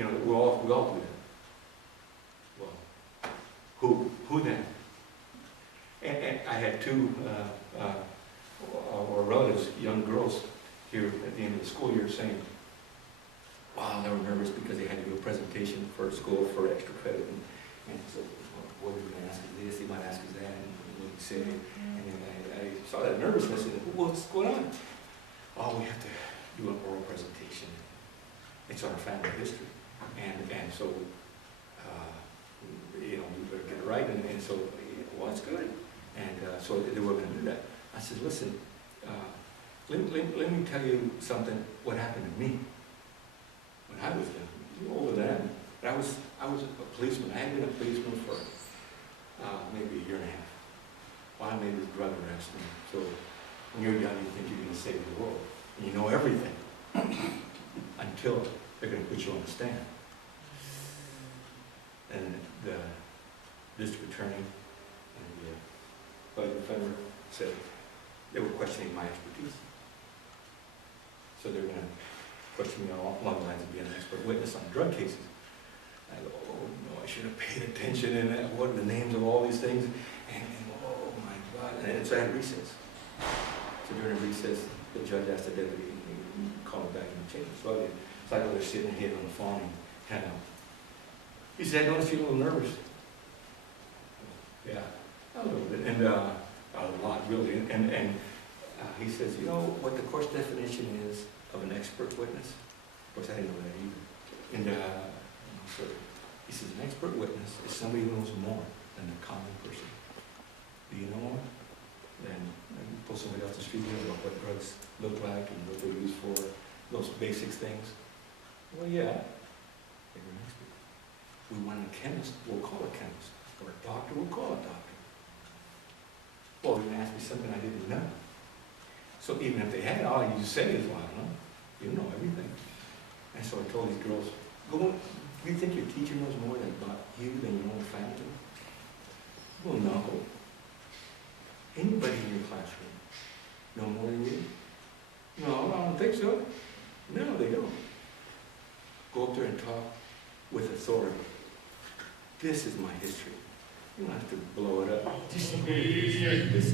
You know, we all do that. Well, who then? And I had two our relatives, young girls, here at the end of the school year saying, wow, they were nervous because they had to do a presentation for school for extra credit. And so, what are we going to ask us this? They might ask us that, and what we say. And then I saw that nervousness, and what's going on? Oh, we have to do an oral presentation. It's our family history. And so, you know, we better get it right. And so, well, it's good. And so they were going to do that. I said, listen, let me tell you something, what happened to me when I was older than them. But I was a policeman. I had been a policeman for maybe a year and a half. Well, I made this drug arrest. And so when you're young, you think you're going to save the world. And you know everything until they're going to put you on the stand. And the district attorney and the public defender said they were questioning my expertise. So they're going to question me along the lines of being an expert witness on drug cases. I go, oh no, I should have paid attention, and what are the names of all these things? And oh my God, and so I had recess. So during recess, the judge asked the deputy, and he called me back and changed. So I go there sitting here on the phone and kind of, he said, I noticed you a little nervous. Yeah, a little bit, and a lot really. And he says, you know what the court's definition is of an expert witness? Of course, I didn't know that either. And so he says, an expert witness is somebody who knows more than the common person. Do you know more? Then you pull somebody off the street about what drugs look like and what they're used for, those basic things. Well, yeah, they're an expert. We want a chemist, we'll call a chemist. Or a doctor, we'll call a doctor. Well, you're going to ask me something I didn't know. So even if they had, all you say is, well, I don't know. You know everything. And so I told these girls, go, you think your teacher knows more about you than your own family? Well, no. Anybody in your classroom know more than you? No, I don't think so. No, they don't. Go up there and talk with authority. This is my history. You don't have to blow it up. Just this is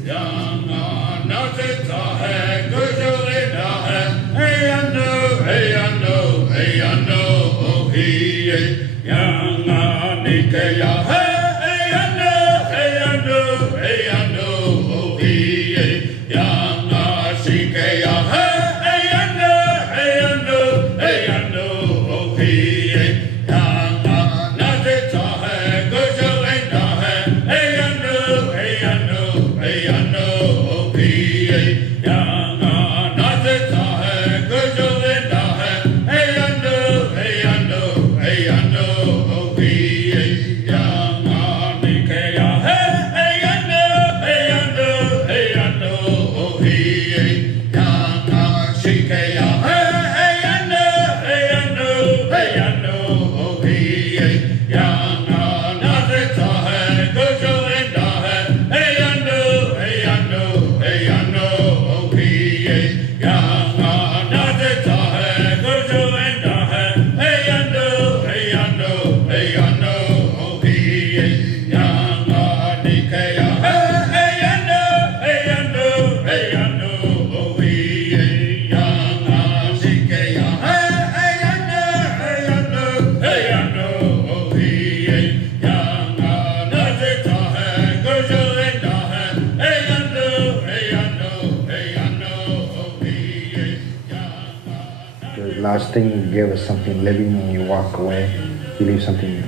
last thing you give is something living. When you walk away, you leave something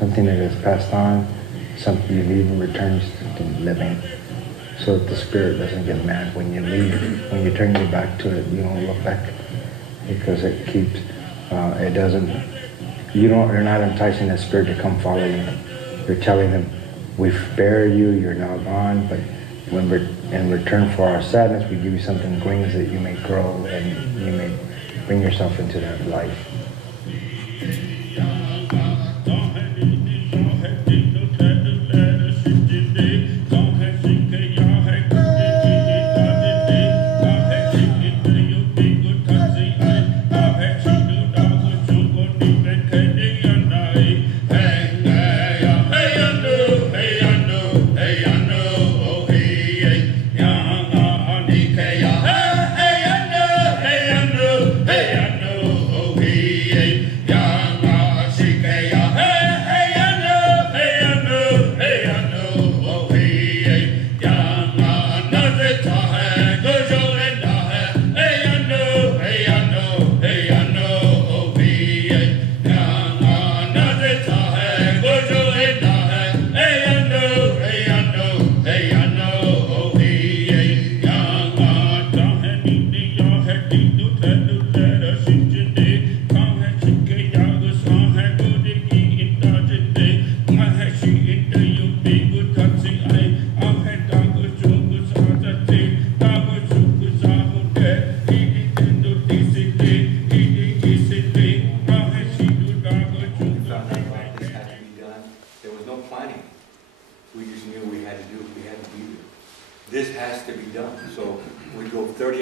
that is passed on, something you leave in return is something living. So that the spirit doesn't get mad when you leave. When you turn your back to it, you don't look back, because it keeps, it doesn't, you're not enticing the spirit to come follow you. You're telling them, we've buried you, you're now gone, but when we're in return for our sadness, we give you something green that you may grow and you may bring yourself into that life. Hey,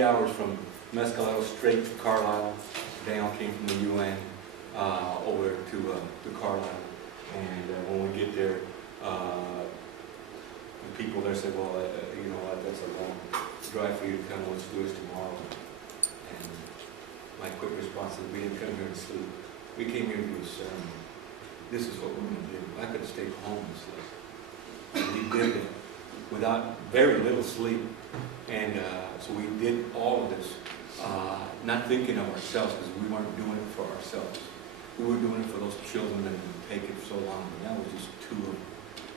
hours from Mescalero straight to Carlile. Daniel came from the UN over to Carlile. And when we get there, the people there said, well, you know what, that's a long drive for you to come. Let's do this tomorrow. And my quick response is, we didn't come here to sleep. We came here to do a ceremony. This is what we're going to do. I could have stayed home and slept. We did it without very little sleep. And so we did all of this, not thinking of ourselves, because we weren't doing it for ourselves. We were doing it for those children that had taken so long, but that was just two of them.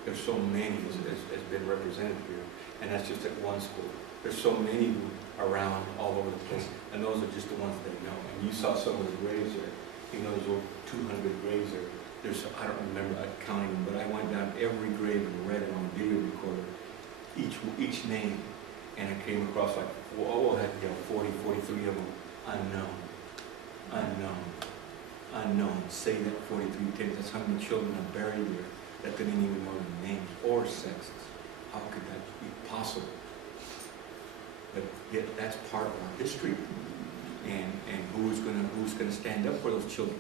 There's so many has been represented here, and that's just at one school. There's so many around all over the place, and those are just the ones they know. And you saw some of the graves there. You know, there's over 200 graves there. There's, I don't remember counting them, but I went down every grave and read it on a video recorder, each name, and I came across like, oh, I had 40, 43 of them unknown, unknown, unknown. Say that 43 times. That's how many children are buried there that didn't even know their names or sexes. How could that be possible? But yet that's part of our history. And who's gonna stand up for those children?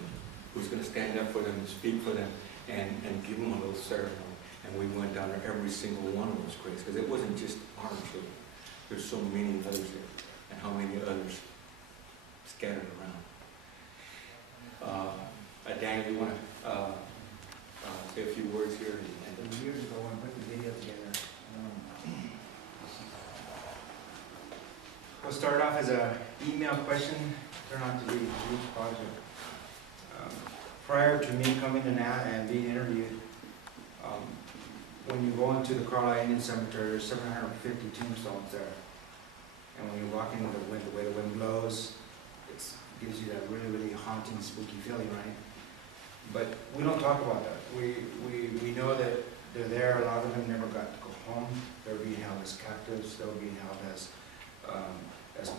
Who's gonna stand up for them and speak for them and give them a little ceremony? And we went down to every single one of those graves, because it wasn't just our children. There's so many others there, and how many others scattered around. Daniel, you want to say a few words here? Years ago, when I put the video together, what started off as an email question turned out to be a huge project. Prior to me coming to NAT and being interviewed, when you go into the Carlile Indian Cemetery, there's 750 tombstones there. And when you're walking in the wind, the way the wind blows, it gives you that really, really haunting, spooky feeling, right? But we don't talk about that. We know that they're there. A lot of them never got to go home. They're being held as captives. They're being held as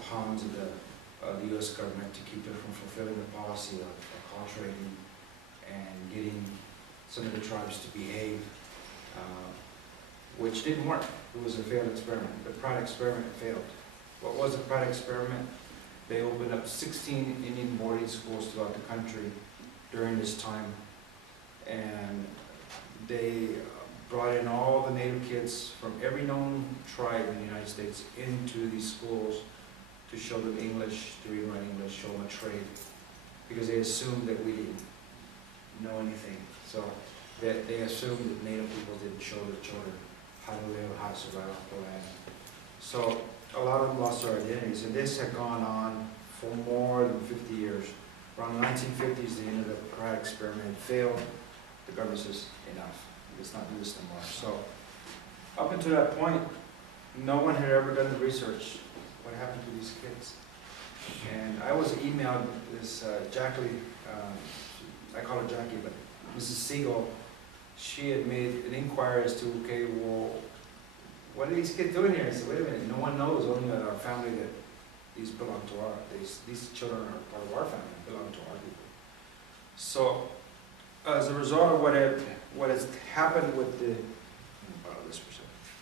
pawns of the U.S. government to keep them from fulfilling the policy of acculturating and getting some of the tribes to behave, which didn't work. It was a failed experiment. The Pride experiment failed. What was the Pride experiment? They opened up 16 Indian boarding schools throughout the country during this time, and they brought in all the native kids from every known tribe in the United States into these schools to show them English, to read and write English, show them a trade, because they assumed that we didn't know anything. So they assumed that native people didn't show their children how to live, how to survive off the land. So a lot of them lost their identities, and this had gone on for more than 50 years. Around the 1950s, the end of the Pride experiment failed. The government says, enough, let's not do this anymore. So up until that point, no one had ever done the research. What happened to these kids? And I was emailed this Jacqueline, I call her Jackie, but Mrs. Segal, she had made an inquiry as to, okay, well, what are these kids doing here? I said, wait a minute, no one knows, only our family, that these belong to these children are part of our family, belong to our people. So, as a result of what has happened with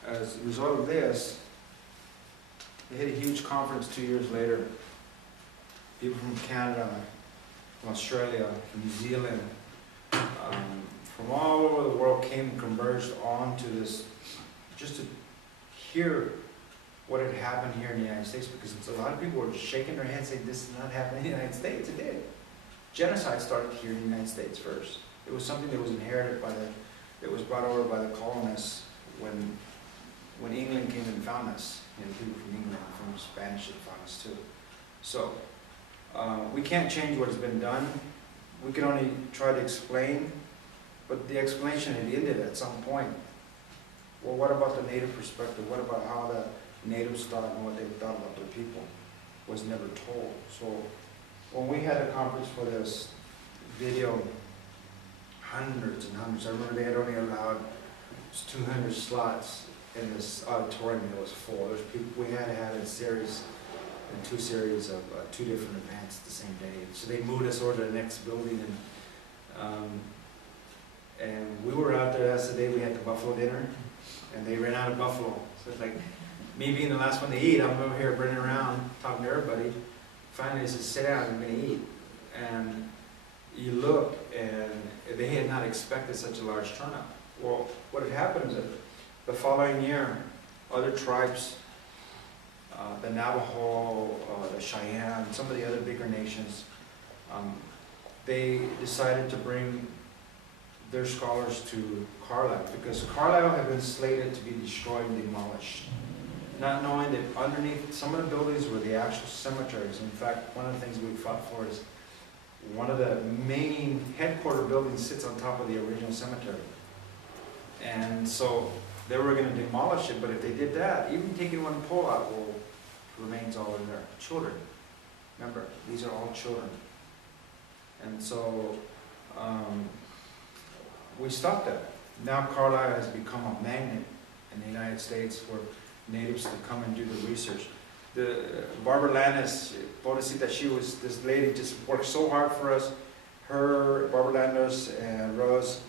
as a result of this, they had a huge conference 2 years later. People from Canada, from Australia, from New Zealand, from all over the world came and converged onto this, just to hear what had happened here in the United States, because a lot of people were shaking their heads saying this is not happening in the United States. It did. Genocide started here in the United States first. It was something that was inherited that was brought over by the colonists when England came and found us. You know, people from England, from Spanish that found us too. So we can't change what has been done. We can only try to explain, but the explanation had ended at some point. Well, what about the native perspective? What about how the natives thought and what they thought about their people was never told. So when we had a conference for this video, hundreds and hundreds, I remember they had only allowed 200 slots in this auditorium, and it was full. There's people, we had to have a series, in 2 series of 2 different events the same day. So they moved us over to the next building, and we were out there. That's the day we had the buffalo dinner, and they ran out of buffalo. So it's like me being the last one to eat, I'm over here running around talking to everybody. Finally, I said, sit down, I'm gonna eat. And you look, and they had not expected such a large turnout. Well, what had happened is that the following year, other tribes, the Navajo, the Cheyenne, some of the other bigger nations, they decided to bring their scholars to Carlile, because Carlile had been slated to be destroyed and demolished, not knowing that underneath some of the buildings were the actual cemeteries. In fact, one of the things we fought for is one of the main headquarter buildings sits on top of the original cemetery. And so they were going to demolish it, but if they did that, even taking one pole out, well, remains all in there. Children. Remember, these are all children. And so we stopped that. Now Carlile has become a magnet in the United States for natives to come and do the research. The Barbara Landis, Bodicita, this lady just worked so hard for us. Her, Barbara Landis and Rose,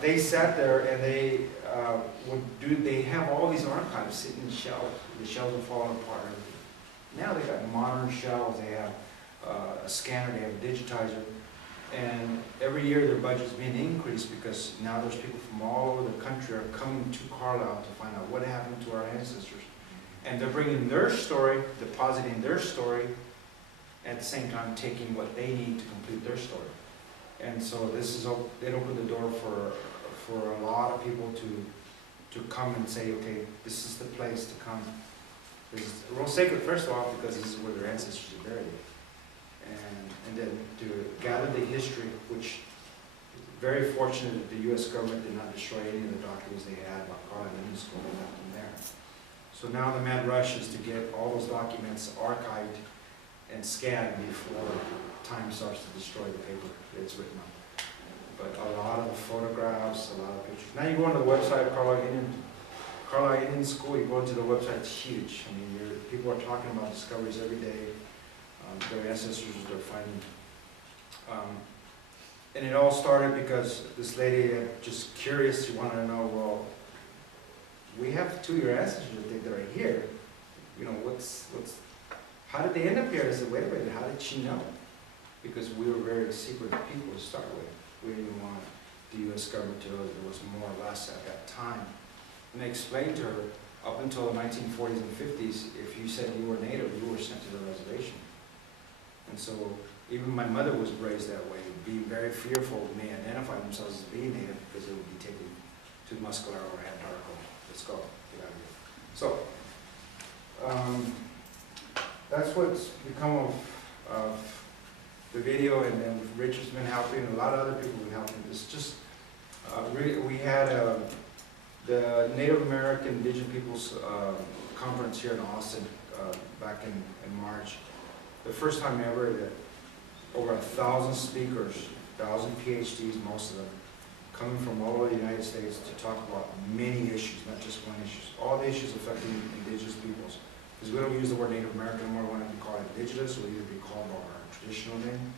they sat there and they have all these archives sitting in shelves. The shelves are falling apart. Now they got modern shelves, they have a scanner, they have a digitizer. And every year their budget's being increased because now there's people from all over the country are coming to Carlile to find out what happened to our ancestors. And they're bringing their story, depositing their story, at the same time taking what they need to complete their story. And so it opened the door for a lot of people to come and say, okay, this is the place to come. This is real sacred, first of all, because this is where their ancestors are buried. And then to gather the history, which very fortunate that the U.S. government did not destroy any of the documents they had about Carlile School. They left them there. So now the mad rush is to get all those documents archived and scanned before time starts to destroy the paper that it's written on. But a lot of the photographs, a lot of pictures. Now you go on the website of Carlile Indian School, you go into the website, it's huge. I mean, people are talking about discoveries every day. Their ancestors they're finding. And it all started because this lady, just curious, she wanted to know, well, we have two of your ancestors that are here. You know, how did they end up here? I said, wait a minute, how did she know? Because we were very secretive people to start with. We didn't want the U.S. government to know that there was more or less at that time. And I explained to her, up until the 1940s and 50s, if you said you were Native, you were sent to the reservation. And so even my mother was raised that way, being very fearful, may identify themselves as being Native because they would be taken to Muscular or Antarctica. Let's go, get out of here. So that's what's become of the video, and then Richard's been helping, a lot of other people have been helping. It's just, we had the Native American Indigenous Peoples Conference here in Austin back in March. The first time ever that over 1,000 speakers, 1,000 PhDs, most of them, coming from all over the United States to talk about many issues, not just one issue. All the issues affecting indigenous peoples. Because we don't use the word Native American anymore, we want to be called indigenous, or either be called our traditional name.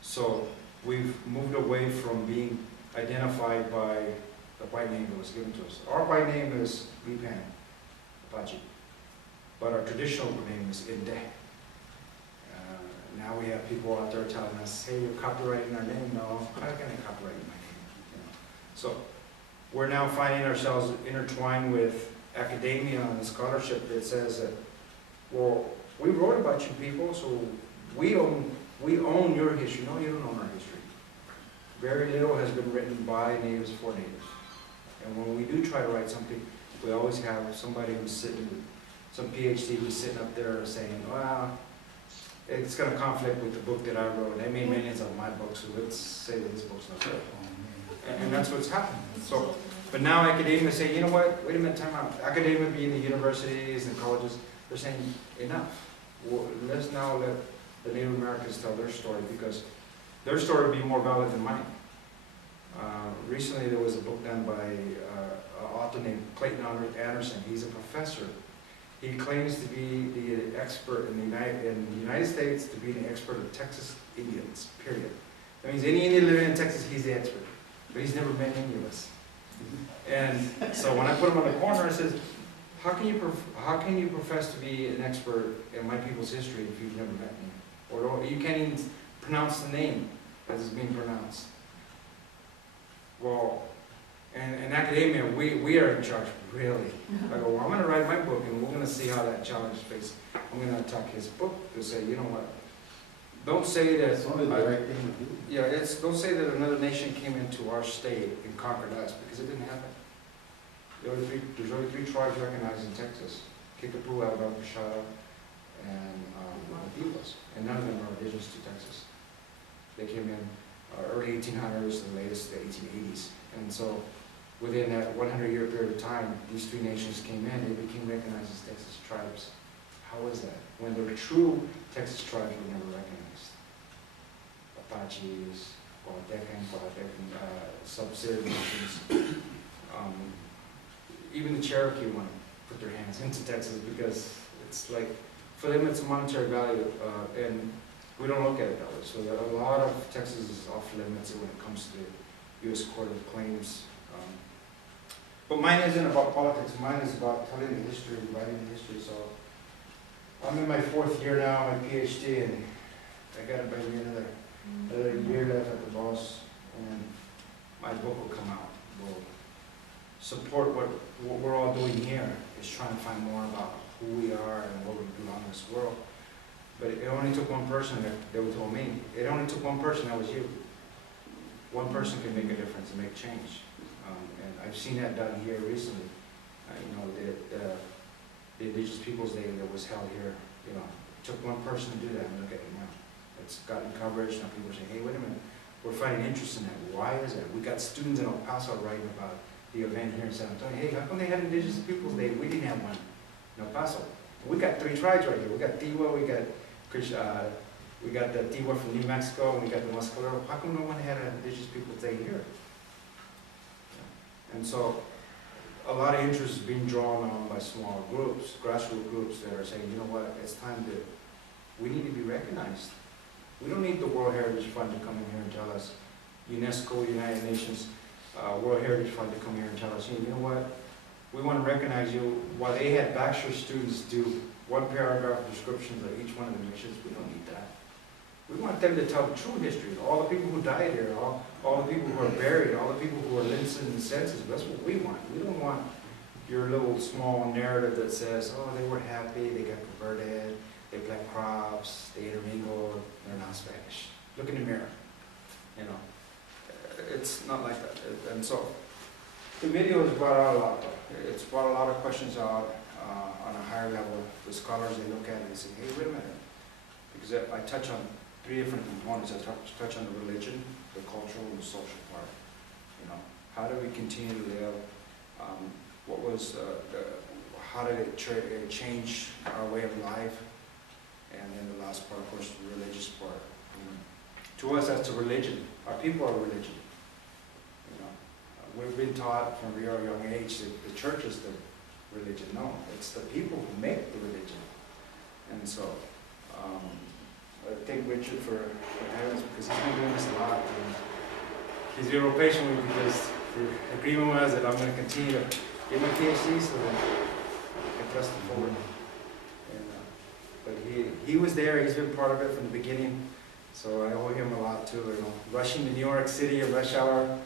So we've moved away from being identified by the white name that was given to us. Our white name is Lipan Apache, but our traditional name is Inde. Now we have people out there telling us, hey, you're copyrighting our name. No, how can I copyright my name? You know? So we're now finding ourselves intertwined with academia and scholarship that says that, well, we wrote about you people, so we own your history. No, you don't own our history. Very little has been written by natives for natives. And when we do try to write something, we always have somebody who's sitting, some PhD who's sitting up there saying, well, it's going to conflict with the book that I wrote. I made millions of my books, so let's say that this book's not good. And that's what's happening. So, but now academia say, you know what, wait a minute, time out. Academia being the universities and colleges, they're saying, enough. Well, let's now let the Native Americans tell their story, because their story will be more valid than mine. Recently there was a book done by an author named Clayton Anderson. He's a professor. He claims to be the expert in the United States, to be the expert of Texas Indians, period. That means any Indian living in Texas, he's the expert. But he's never met any of us. And so when I put him on the corner, I says, how can you profess to be an expert in my people's history if you've never met me? Or you can't even pronounce the name as it's being pronounced. Well, in academia, we are in charge, really. I go, well, I'm going to write my book, and we're going to see how that challenge is faced. I'm going to attack his book to say, you know what, don't say that... It's only the right thing to do. Yeah, don't say that another nation came into our state and conquered us, because it didn't happen. There's only three tribes recognized in Texas: Kickapoo, Alabama, Pashada, and Divas. And none of them are indigenous to Texas. They came in early 1800s and the latest the 1880s. And so within that 100-year period of time, these three nations came in, they became recognized as Texas tribes. How was that? When the true Texas tribes were never recognized. Apaches, Guatecan, sub-Sierra nations. Even the Cherokee want to put their hands into Texas because it's like, for them it's a monetary value, and we don't look at it that way. So a lot of Texas is off limits when it comes to the U.S. Court of Claims. But mine isn't about politics, mine is about telling the history, writing the history. So I'm in my 4th year now, my PhD, and I got about another year left at the boss, and my book will come out. Will support what we're all doing here, is trying to find more about who we are and what we do on this world. But it only took one person that told me. It only took one person, that was you. One person can make a difference and make change. And I've seen that done here recently. You know, the Indigenous Peoples Day that was held here, you know, it took one person to do that, and look at it now. It's gotten coverage, now people are saying, hey, wait a minute, we're finding interest in that. Why is that? We got students in El Paso writing about the event here in San Antonio. Hey, how come they had Indigenous Peoples Day? We didn't have one in El Paso. We got 3 tribes right here. We got Tiwa, we got the Tiwa from New Mexico, and we got the Muscalero. How come no one had an Indigenous Peoples Day here? And so a lot of interest is being drawn on by small groups, grassroots groups that are saying, you know what, it's time we need to be recognized. We don't need the World Heritage Fund to come in here and tell us, UNESCO, United Nations, World Heritage Fund to come here and tell us, hey, you know what, we want to recognize you. While they had bachelor students do 1 paragraph descriptions of each one of the nations, we don't need that. We want them to tell the true history, all the people who died here, all the people who are buried, all the people who are listed in the census. That's what we want. We don't want your little small narrative that says, oh, they were happy, they got converted, they planted crops, they intermingled, they're not Spanish. Look in the mirror. You know, it's not like that. And so the video has brought out a lot. It's brought a lot of questions out on a higher level. The scholars, they look at it and say, hey, wait a minute. Because I touch on 3 different components. I touch on the religion, the cultural, and the social part. You know, how do we continue to live? How did it change our way of life? And then the last part, of course, the religious part. To us, that's a religion. Our people are a religion. You know, we've been taught from a very young age that the church is the religion. No, it's the people who make the religion. And so, I thank Richard for having us, because he's been doing this a lot. And he's been real patient with me, because the agreement was that I'm going to continue to get my PhD so that I can thrust it forward. And, but he was there. He's been part of it from the beginning. So I owe him a lot too. You know, rushing to New York City at rush hour,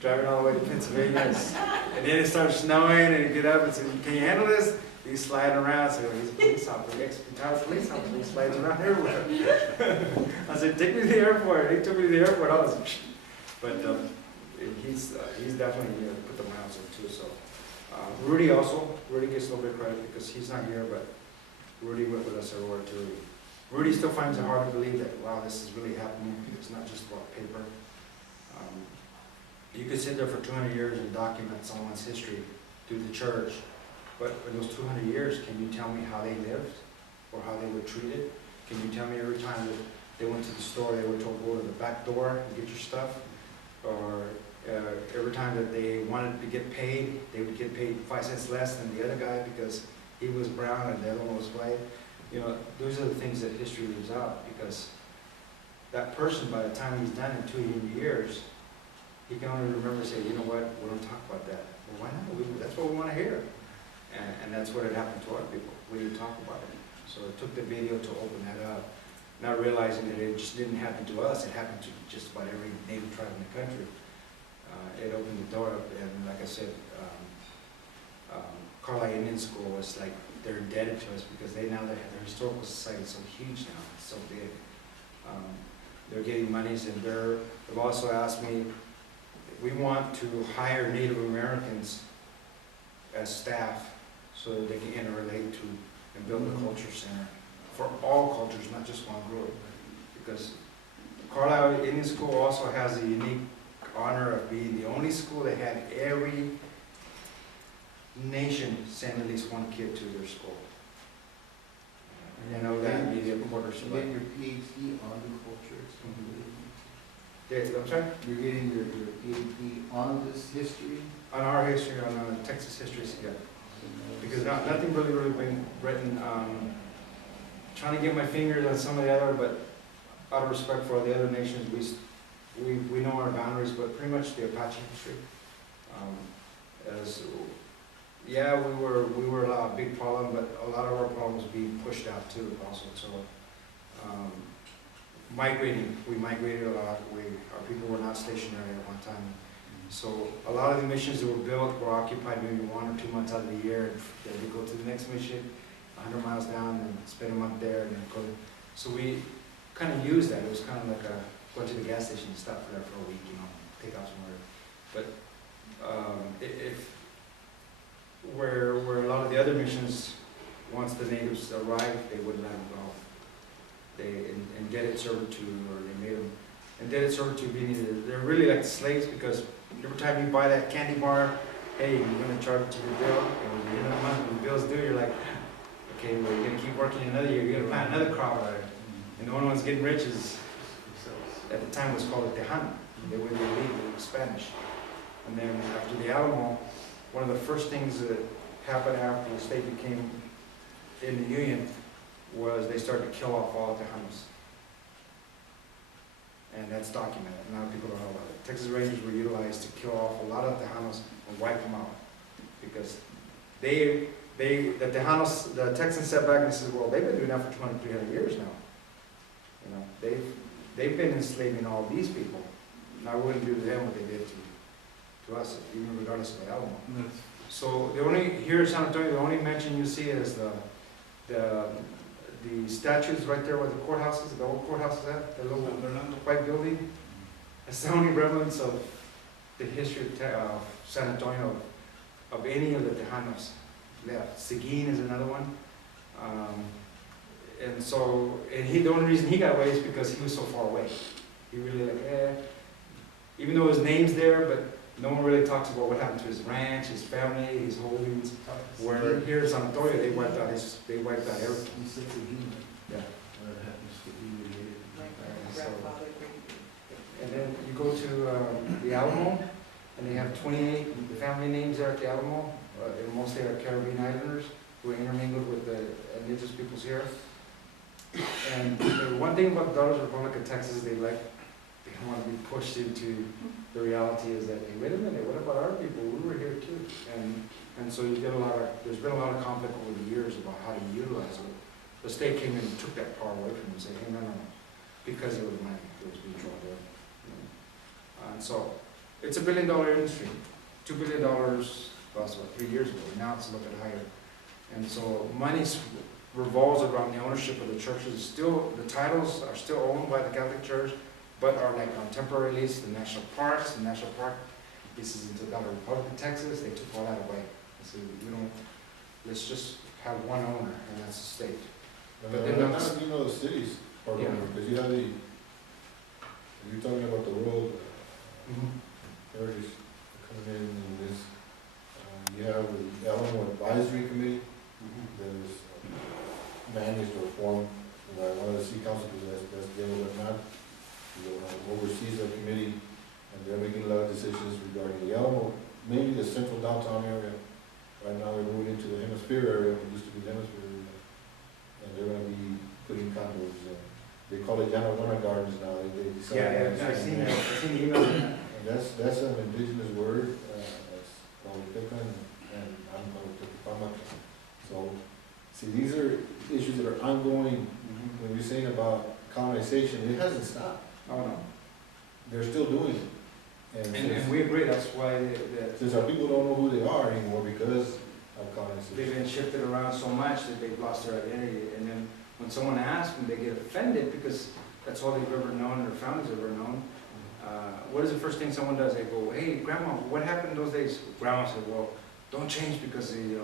driving all the way to Pennsylvania, and then it starts snowing, and you get up and say, "Can you handle this?" He's sliding around. So he's a police officer, ex-retired police officer. He slides around everywhere. I said, "Take me to the airport." He took me to the airport. I was, but he's definitely put the miles in too. So Rudy gets a little bit of credit because he's not here, but Rudy went with us everywhere too. Rudy still finds it hard to believe that, wow, this is really happening. It's not just about paper. You could sit there for 200 years and document someone's history through the church, but in those 200 years, can you tell me how they lived or how they were treated? Can you tell me every time that they went to the store, they were told, go to the back door and get your stuff? Or every time that they wanted to get paid, they would get paid 5 cents less than the other guy because he was brown and the other one was white. You know, those are the things that history leaves out, because that person, by the time he's done in 200 years, he can only remember and say, you know what, we don't talk about that. Well, why not? That's what we want to hear. And that's what had happened to our people. We didn't talk about it. So it took the video to open that up, not realizing that it just didn't happen to us, it happened to just about every native tribe in the country. It opened the door up, and like I said, Carlile Indian School was like, they're indebted to us because they now, their historical society is so huge now, it's so big. They're getting monies, and they've also asked me, we want to hire Native Americans as staff so that they can interrelate to and build a culture center for all cultures, not just one group. Because Carlile Indian School also has the unique honor of being the only school that had every nation send at least one kid to their school. And I know that media reporters. You're getting your PhD on the culture. I'm sorry? You're getting your PhD on this history? On our history, on Texas history, yeah. Because nothing really been written. Trying to get my fingers on some of the other, but out of respect for the other nations, we know our boundaries, but pretty much the Apache history. Yeah, we were a big problem, but a lot of our problems being pushed out too also. So we migrated a lot. Our people were not stationary at one time. So a lot of the missions that were built were occupied maybe 1 or 2 months out of the year. Then we go to the next mission, 100 miles down, and spend a month there, and then go. So we kind of used that. It was kind of like going to the gas station and stop there for a week, take out somewhere. But where a lot of the other missions, once the natives arrived, they wouldn't let them go. They indebted servitude, or they made them indebted servitude, meaning they're really like the slaves, because every time you buy that candy bar, hey, you're going to charge it to your bill, and when the end of the month, when the bill's due, you're like, okay, well, you're going to keep working another year, you're going to plant another crop out of it. And the only ones getting rich is, at the time, was called a Tejano. They were the elite, they were Spanish. And then after the Alamo, one of the first things that happened after the state became in the Union was they started to kill off all the Tejanos. And that's documented. A lot of people don't know about it. Texas Rangers were utilized to kill off a lot of Tejanos and wipe them out. Because the Tejanos, the Texans sat back and said, well, they've been doing that for 200, 300 years now. They've been enslaving all these people. Now we wouldn't do to them what they did to us, even regardless of the Alamo. So here in San Antonio, the only mention you see is the statues right there where the courthouse is, the old courthouse is at, the little white building. It's the only remnants of the history of San Antonio, of any of the Tejanos left. Seguin is another one. The only reason he got away is because he was so far away. He really even though his name's there, but no one really talks about what happened to his ranch, his family, his holdings. Where here in San Antonio, they wiped out everything. You said Seguin. Yeah. What happens to be related? And then you go to the Alamo, and they have 28 family names there at the Alamo, and mostly are Caribbean Islanders who are intermingled with the indigenous peoples here. And the one thing about the Daughters of the Republic of Texas, they don't want to be pushed into the reality is that, hey, wait a minute, what about our people? We were here too. And so there's been a lot of conflict over the years about how to utilize it. The state came in and took that power away from them and said, hey, no, because it was money that was being drawn there. And so it's $1 billion industry. $2 billion, well, 3 years ago. Now it's a little bit higher. And so money revolves around the ownership of the churches. The titles are still owned by the Catholic Church, but are like on temporary lease. The national parks, this is into the Republic of Texas. They took all that away. So let's just have one owner, and that's the state. But then the cities are because you have you're talking about the road heritage coming in, and this, you have the Alamo Advisory Committee that is managed or formed by one of the city council people that's Gail Bernard, who oversees the committee, and they're making a lot of decisions regarding the Alamo, maybe the central downtown area. Right now we're moving into the Hemisphere area, it used to be the Hemisphere area, and they're going to be putting condos. They call it Yanagona Gardens now. They decide I've seen the email. And that's an indigenous word. It's called Lipan, and I'm called Lipan. Pamaka. So, see, these are issues that are ongoing. When you're saying about colonization, it hasn't stopped. Oh, no. They're still doing it. And And we agree, that's why the since our people don't know who they are anymore because of they've colonization. been shifted around so much that they've lost their identity. And then when someone asks them, they get offended because that's all they've ever known and their families have ever known. What is the first thing someone does? They go, hey, Grandma, what happened those days? Grandma said, well, don't change because they,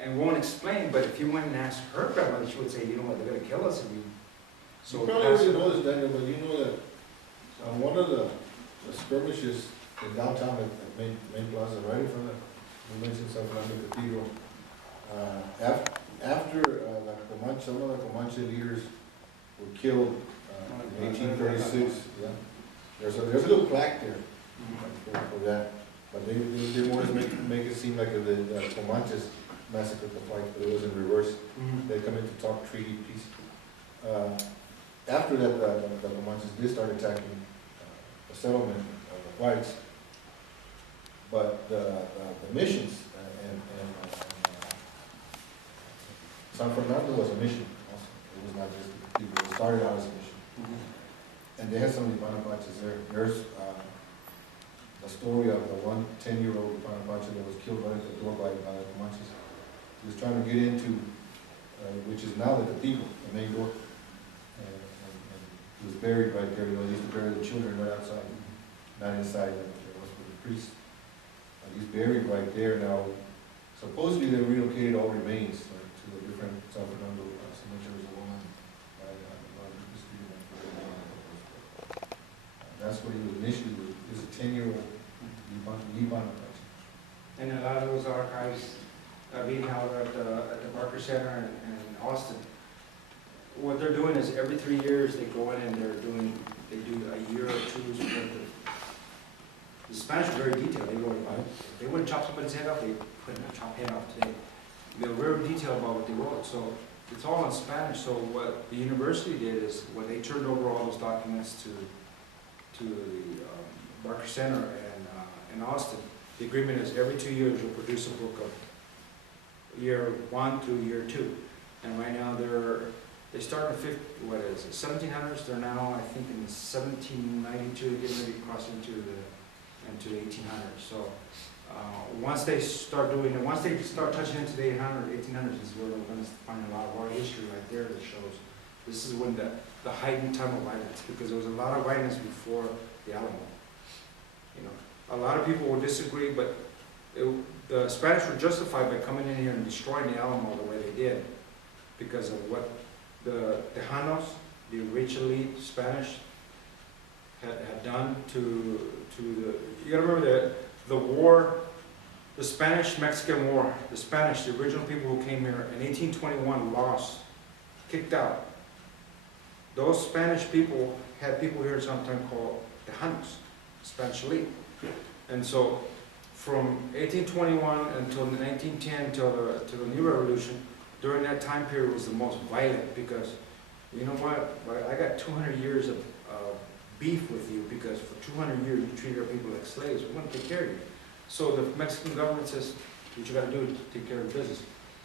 and won't explain. But if you went and asked her grandmother, she would say, you know what, they're going to kill us if we. So you probably already know this, Daniel, but you know that on one of the skirmishes in downtown at main plaza, right in front of, you mentioned San Fernando Cathedral, after some of the Comanche leaders were killed in 1836, yeah, there's a little plaque there for that, but they wanted to make it seem like the Comanches massacred the whites, but it was in reverse. They come in to talk treaty peace. After that, the Comanches did start attacking the settlement of the whites, but the missions and San Fernando was a mission also. It was not just the people. It started out as a mission. And they had some Lipan Apaches there. There's the story of the 10-year-old Lipan Apache that was killed right at the door by the Comanches. He was trying to get into, which is now the cathedral, the main door. And he was buried right there. You know, they used to bury the children right outside, not inside. It was for the priests. And he's buried right there now. Supposedly they relocated all remains to the different San Fernando cemeteries along the street. That's what he was initially with. He was a 10-year-old Lipan Apache. And a lot of those archives are being held at the Barker Center in Austin. What they're doing is every 3 years they go in and they do a year or two's worth of. The Spanish are very detailed. They wouldn't chop somebody's head off, they couldn't chop head off today. They're very detailed about what they wrote. So it's all in Spanish. So what the university did is when they turned over all those documents to the Barker Center in Austin, the agreement is every 2 years you'll produce a book of year 1 through year 2. And right now they start in 1700s. They're now, I think, in 1792, getting ready to cross into the 1800s. So once they start touching into the 1800s is where we're going to find a lot of our history right there that shows this is when the heightened time of violence, because there was a lot of violence before the Alamo. You know, a lot of people will disagree, but the Spanish were justified by coming in here and destroying the Alamo the way they did because of what the Tejanos, the rich elite Spanish, had done to the. You got to remember the war, the Spanish-Mexican War. The original people who came here in 1821 lost, kicked out. Those Spanish people had people here sometime called Tejanos, Spanish elite. And so from 1821 until 1910 to the New Revolution, during that time period was the most violent because, you know what, I got 200 years of beef with you because for 200 years you treated our people like slaves. We want to take care of you. So the Mexican government says, what you got to do is take care of the business.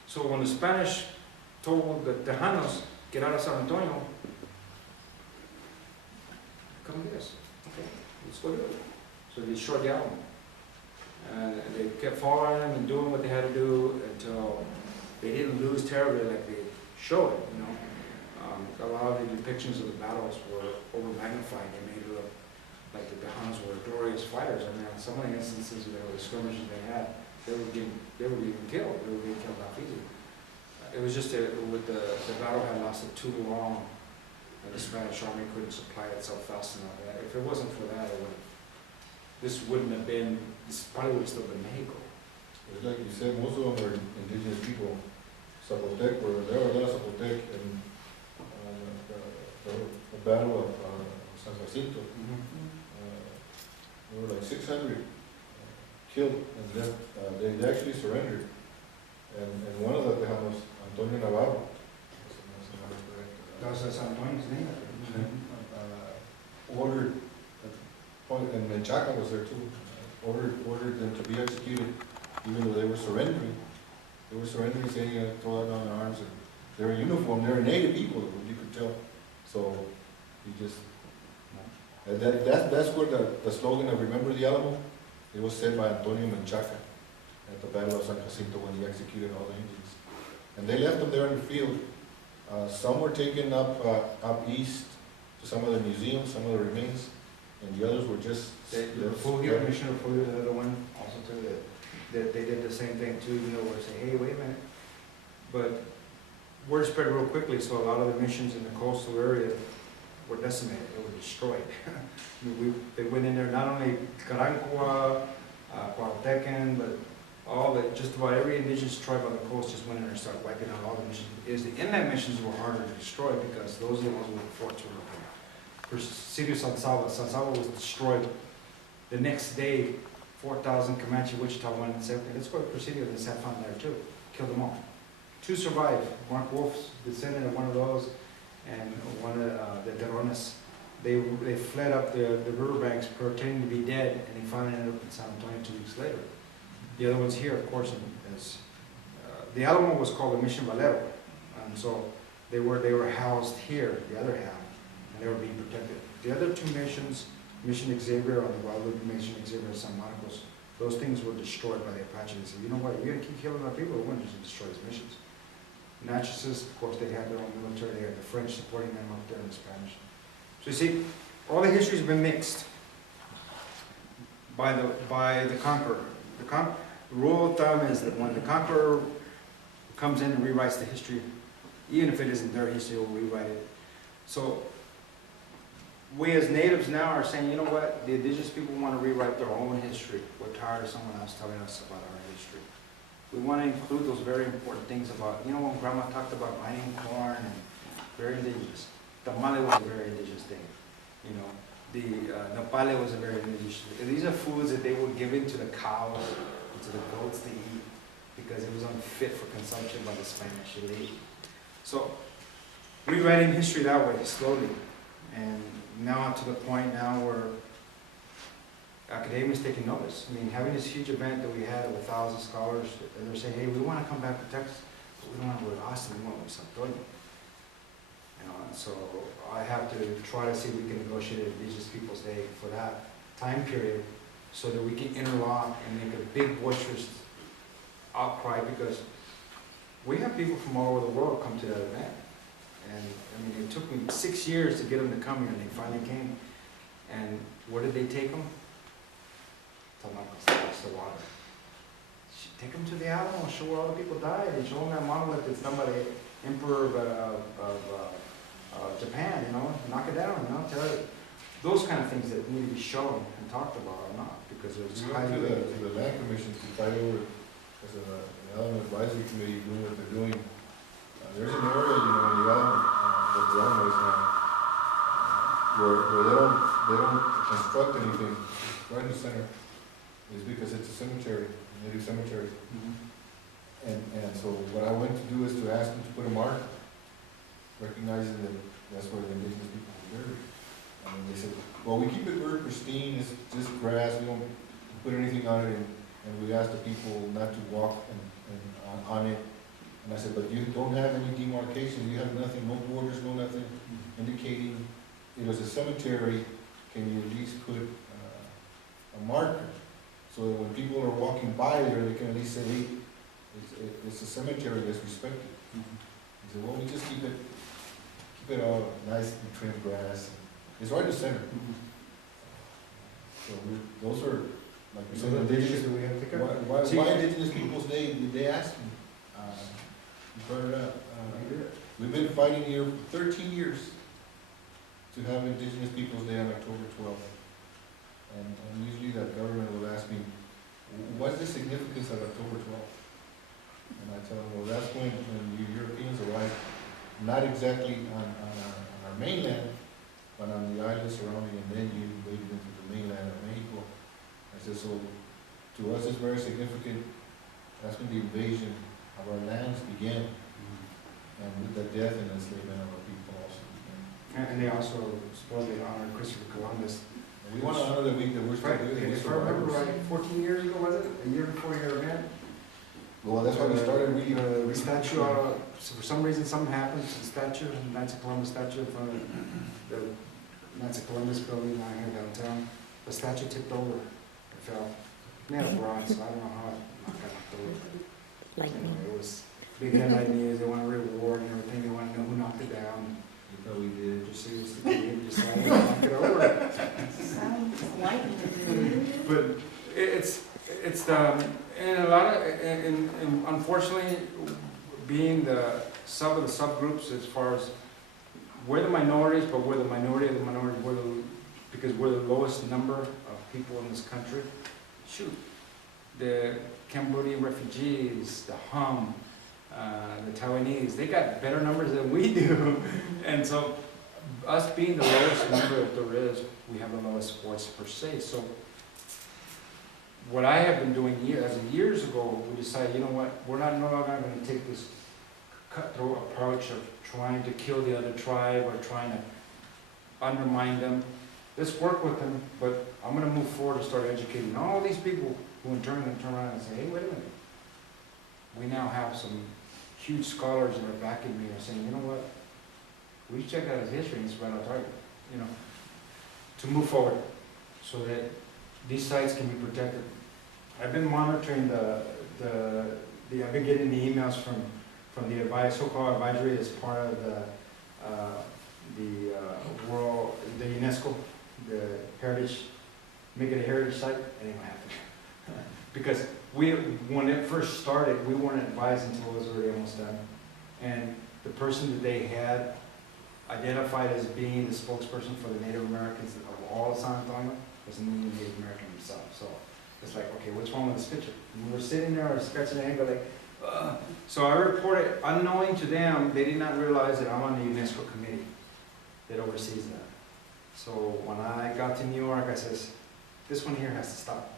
So when the Spanish told the Tejanos, get out of San Antonio, come get us. Okay, let's go do it. So they destroyed the Alamo. And they kept following them and doing what they had to do until they didn't lose terribly like they showed it, you know. A lot of the depictions of the battles were over-magnified. They made it look like the Tejanos were glorious fighters. I mean, in some of the instances where there were skirmishes they had, they were being killed. They were being killed off easy. It was just with the battle had lasted too long, and the Spanish army couldn't supply itself fast enough. If it wasn't for that, this wouldn't have been. This probably would have still been Mexico. It's like you said, most of them were indigenous people. Zapotec, there were a lot of Zapotec in the battle of San Jacinto. There were like 600 killed, and then they actually surrendered. And one of the Tejanos, Antonio Navarro, That was San Antonio's name. ordered, and Menchaca was there too, ordered them to be executed, even though they were surrendering. They were surrendering, saying, throw down their arms, and they're in uniform, they're native people, you could tell. So, he just, that's where the slogan of Remember the Alamo, it was said by Antonio Menchaca at the Battle of San Jacinto when he executed all the Indians. And they left them there in the field. Some were taken up east to some of the museums, some of the remains, and the others were just. Commissioner Fulvio, the other one, also too, that they did the same thing too, even though we're saying, hey, wait a minute. But word spread real quickly, so a lot of the missions in the coastal area were decimated, they were destroyed. They went in there, not only Carancua, Cuauhtecan, but just about every indigenous tribe on the coast just went in there and started wiping out all the missions. The inland missions were harder to destroy because those are the ones with the forts were looking. For city of San Salvador was destroyed. The next day, 4,000 Comanche, Wichita went and said, let's go to Presidio, they sat found there too, killed them all. 2 survived. Mark Wolf's descendant of one of those, and one of the Terrones. They fled up the riverbanks pretending to be dead, and they finally ended up in San Antonio 2 weeks later. The other one's here, of course, the other one was called the Mission Valero, and so they were housed here, the other half, and they were being protected. The other 2 missions, Mission Xavier on the Guadalupe, Mission Xavier in San Marcos, those things were destroyed by the Apache. They said, you know what, you're going to keep killing our people, we're going to just destroy these missions. Natchez, of course, they had their own military, they had the French supporting them up there and the Spanish. So you see, all the histories have been mixed by the conqueror. The rule of thumb is that when the conqueror comes in and rewrites the history, even if it isn't their history, we'll rewrite it. So we as natives now are saying, you know what, the indigenous people want to rewrite their own history. We're tired of someone else telling us about our history. We want to include those very important things about, you know, when Grandma talked about mining corn and very indigenous. Tamale was a very indigenous thing, you know. The napale was a very indigenous thing. These are foods that they were given to the cows and to the goats to eat because it was unfit for consumption by the Spanish elite. So, rewriting history that way, slowly. And now to the point now where academics taking notice. I mean, having this huge event that we had of 1,000 scholars, and they're saying, hey, we want to come back to Texas, but we don't want to go to Austin, we want to go to San Antonio. You know, and so I have to try to see if we can negotiate an Indigenous Peoples' Day for that time period so that we can interlock and make a big boisterous outcry because we have people from all over the world come to that event. And I mean, it took me 6 years to get them to come here, and they finally came. And where did they take them? That's the water. Take them to the Alamo, show where all the people died, and show them that monolith that's done by the Emperor of Japan, you know, knock it down, you know, tell it. Those kind of things that need to be shown and talked about or not, because it was We went to the land commission to fight over, as an element advisory committee doing what they're doing. There's an area, you know, in the element, that the Alamo is now, where they don't construct anything, right in the center, is because it's a cemetery, a native cemetery. And so what I went to do is to ask them to put a mark, recognizing that that's where the indigenous people were buried. And they said, well, we keep it very pristine, it's just grass, we don't put anything on it, and we ask the people not to walk on it. And I said, but you don't have any demarcation, you have nothing, no borders, no nothing indicating it was a cemetery. Can you at least put a marker so that when people are walking by there, they can at least say, hey, it's a cemetery that's respected. He said, well, we just keep it all nice and trim grass. It's right in the center. So those are, like we said, indigenous. Why Indigenous Peoples' Day? Did they ask me? You brought it up. We've been fighting here for 13 years to have Indigenous Peoples' Day on October 12th. And usually that government will ask me, what's the significance of October 12th? And I tell them, well, that's when you Europeans arrived, not exactly on our mainland, but on the islands surrounding, and then you invaded into the mainland of Mexico. I said, so to us it's very significant. That's when the invasion of our lands began, and with the death and enslavement of our people also began. And they also supposedly honored Christopher Columbus. And we want to honor the week that we're still Right, living. if I remember right, 14 years ago, was it? A year before your event? Well, that's why we started reading. The statue, so for some reason, something happened to the statue, the Knights of Columbus statue in front of the Knights of Columbus building down here downtown. The statue tipped over, it fell. It had a bronze, so I don't know how it got knocked over. Lightning. It was big headline news, they want a reward and everything, they want to know who knocked it down. You probably did. Just seriously, just like, knock it over. Sounds lightning. But it's and a lot of, and unfortunately, being the sub of the subgroups as far as, we're the minorities, but we're the minority of the minority, because we're the lowest number of people in this country. Shoot, the Cambodian refugees, the Hum, the Taiwanese, they got better numbers than we do. And so, us being the lowest number that there is, we have the lowest voice per se. So, what I have been doing years ago, we decided, you know what, we're no longer going to take this cutthroat approach of trying to kill the other tribe or trying to undermine them. Let's work with them, but I'm going to move forward and start educating all these people who in turn can turn around and say, hey, wait a minute. We now have some huge scholars that are backing me and saying, you know what, we check out his history and it's right on target, you know, to move forward so that these sites can be protected. I've been monitoring I've been getting the emails from the so-called advisory as part of the world, the UNESCO, the heritage, make it a heritage site. It ain't gonna happen. Because when it first started, we weren't advised until it was already almost done. And the person that they had identified as being the spokesperson for the Native Americans of all of San Antonio was a Native American himself. So it's like, okay, what's wrong with this picture? And we were sitting there, scratching our head, like, so I reported, unknowing to them, they did not realize that I'm on the UNESCO committee that oversees that. So when I got to New York, I says, this one here has to stop.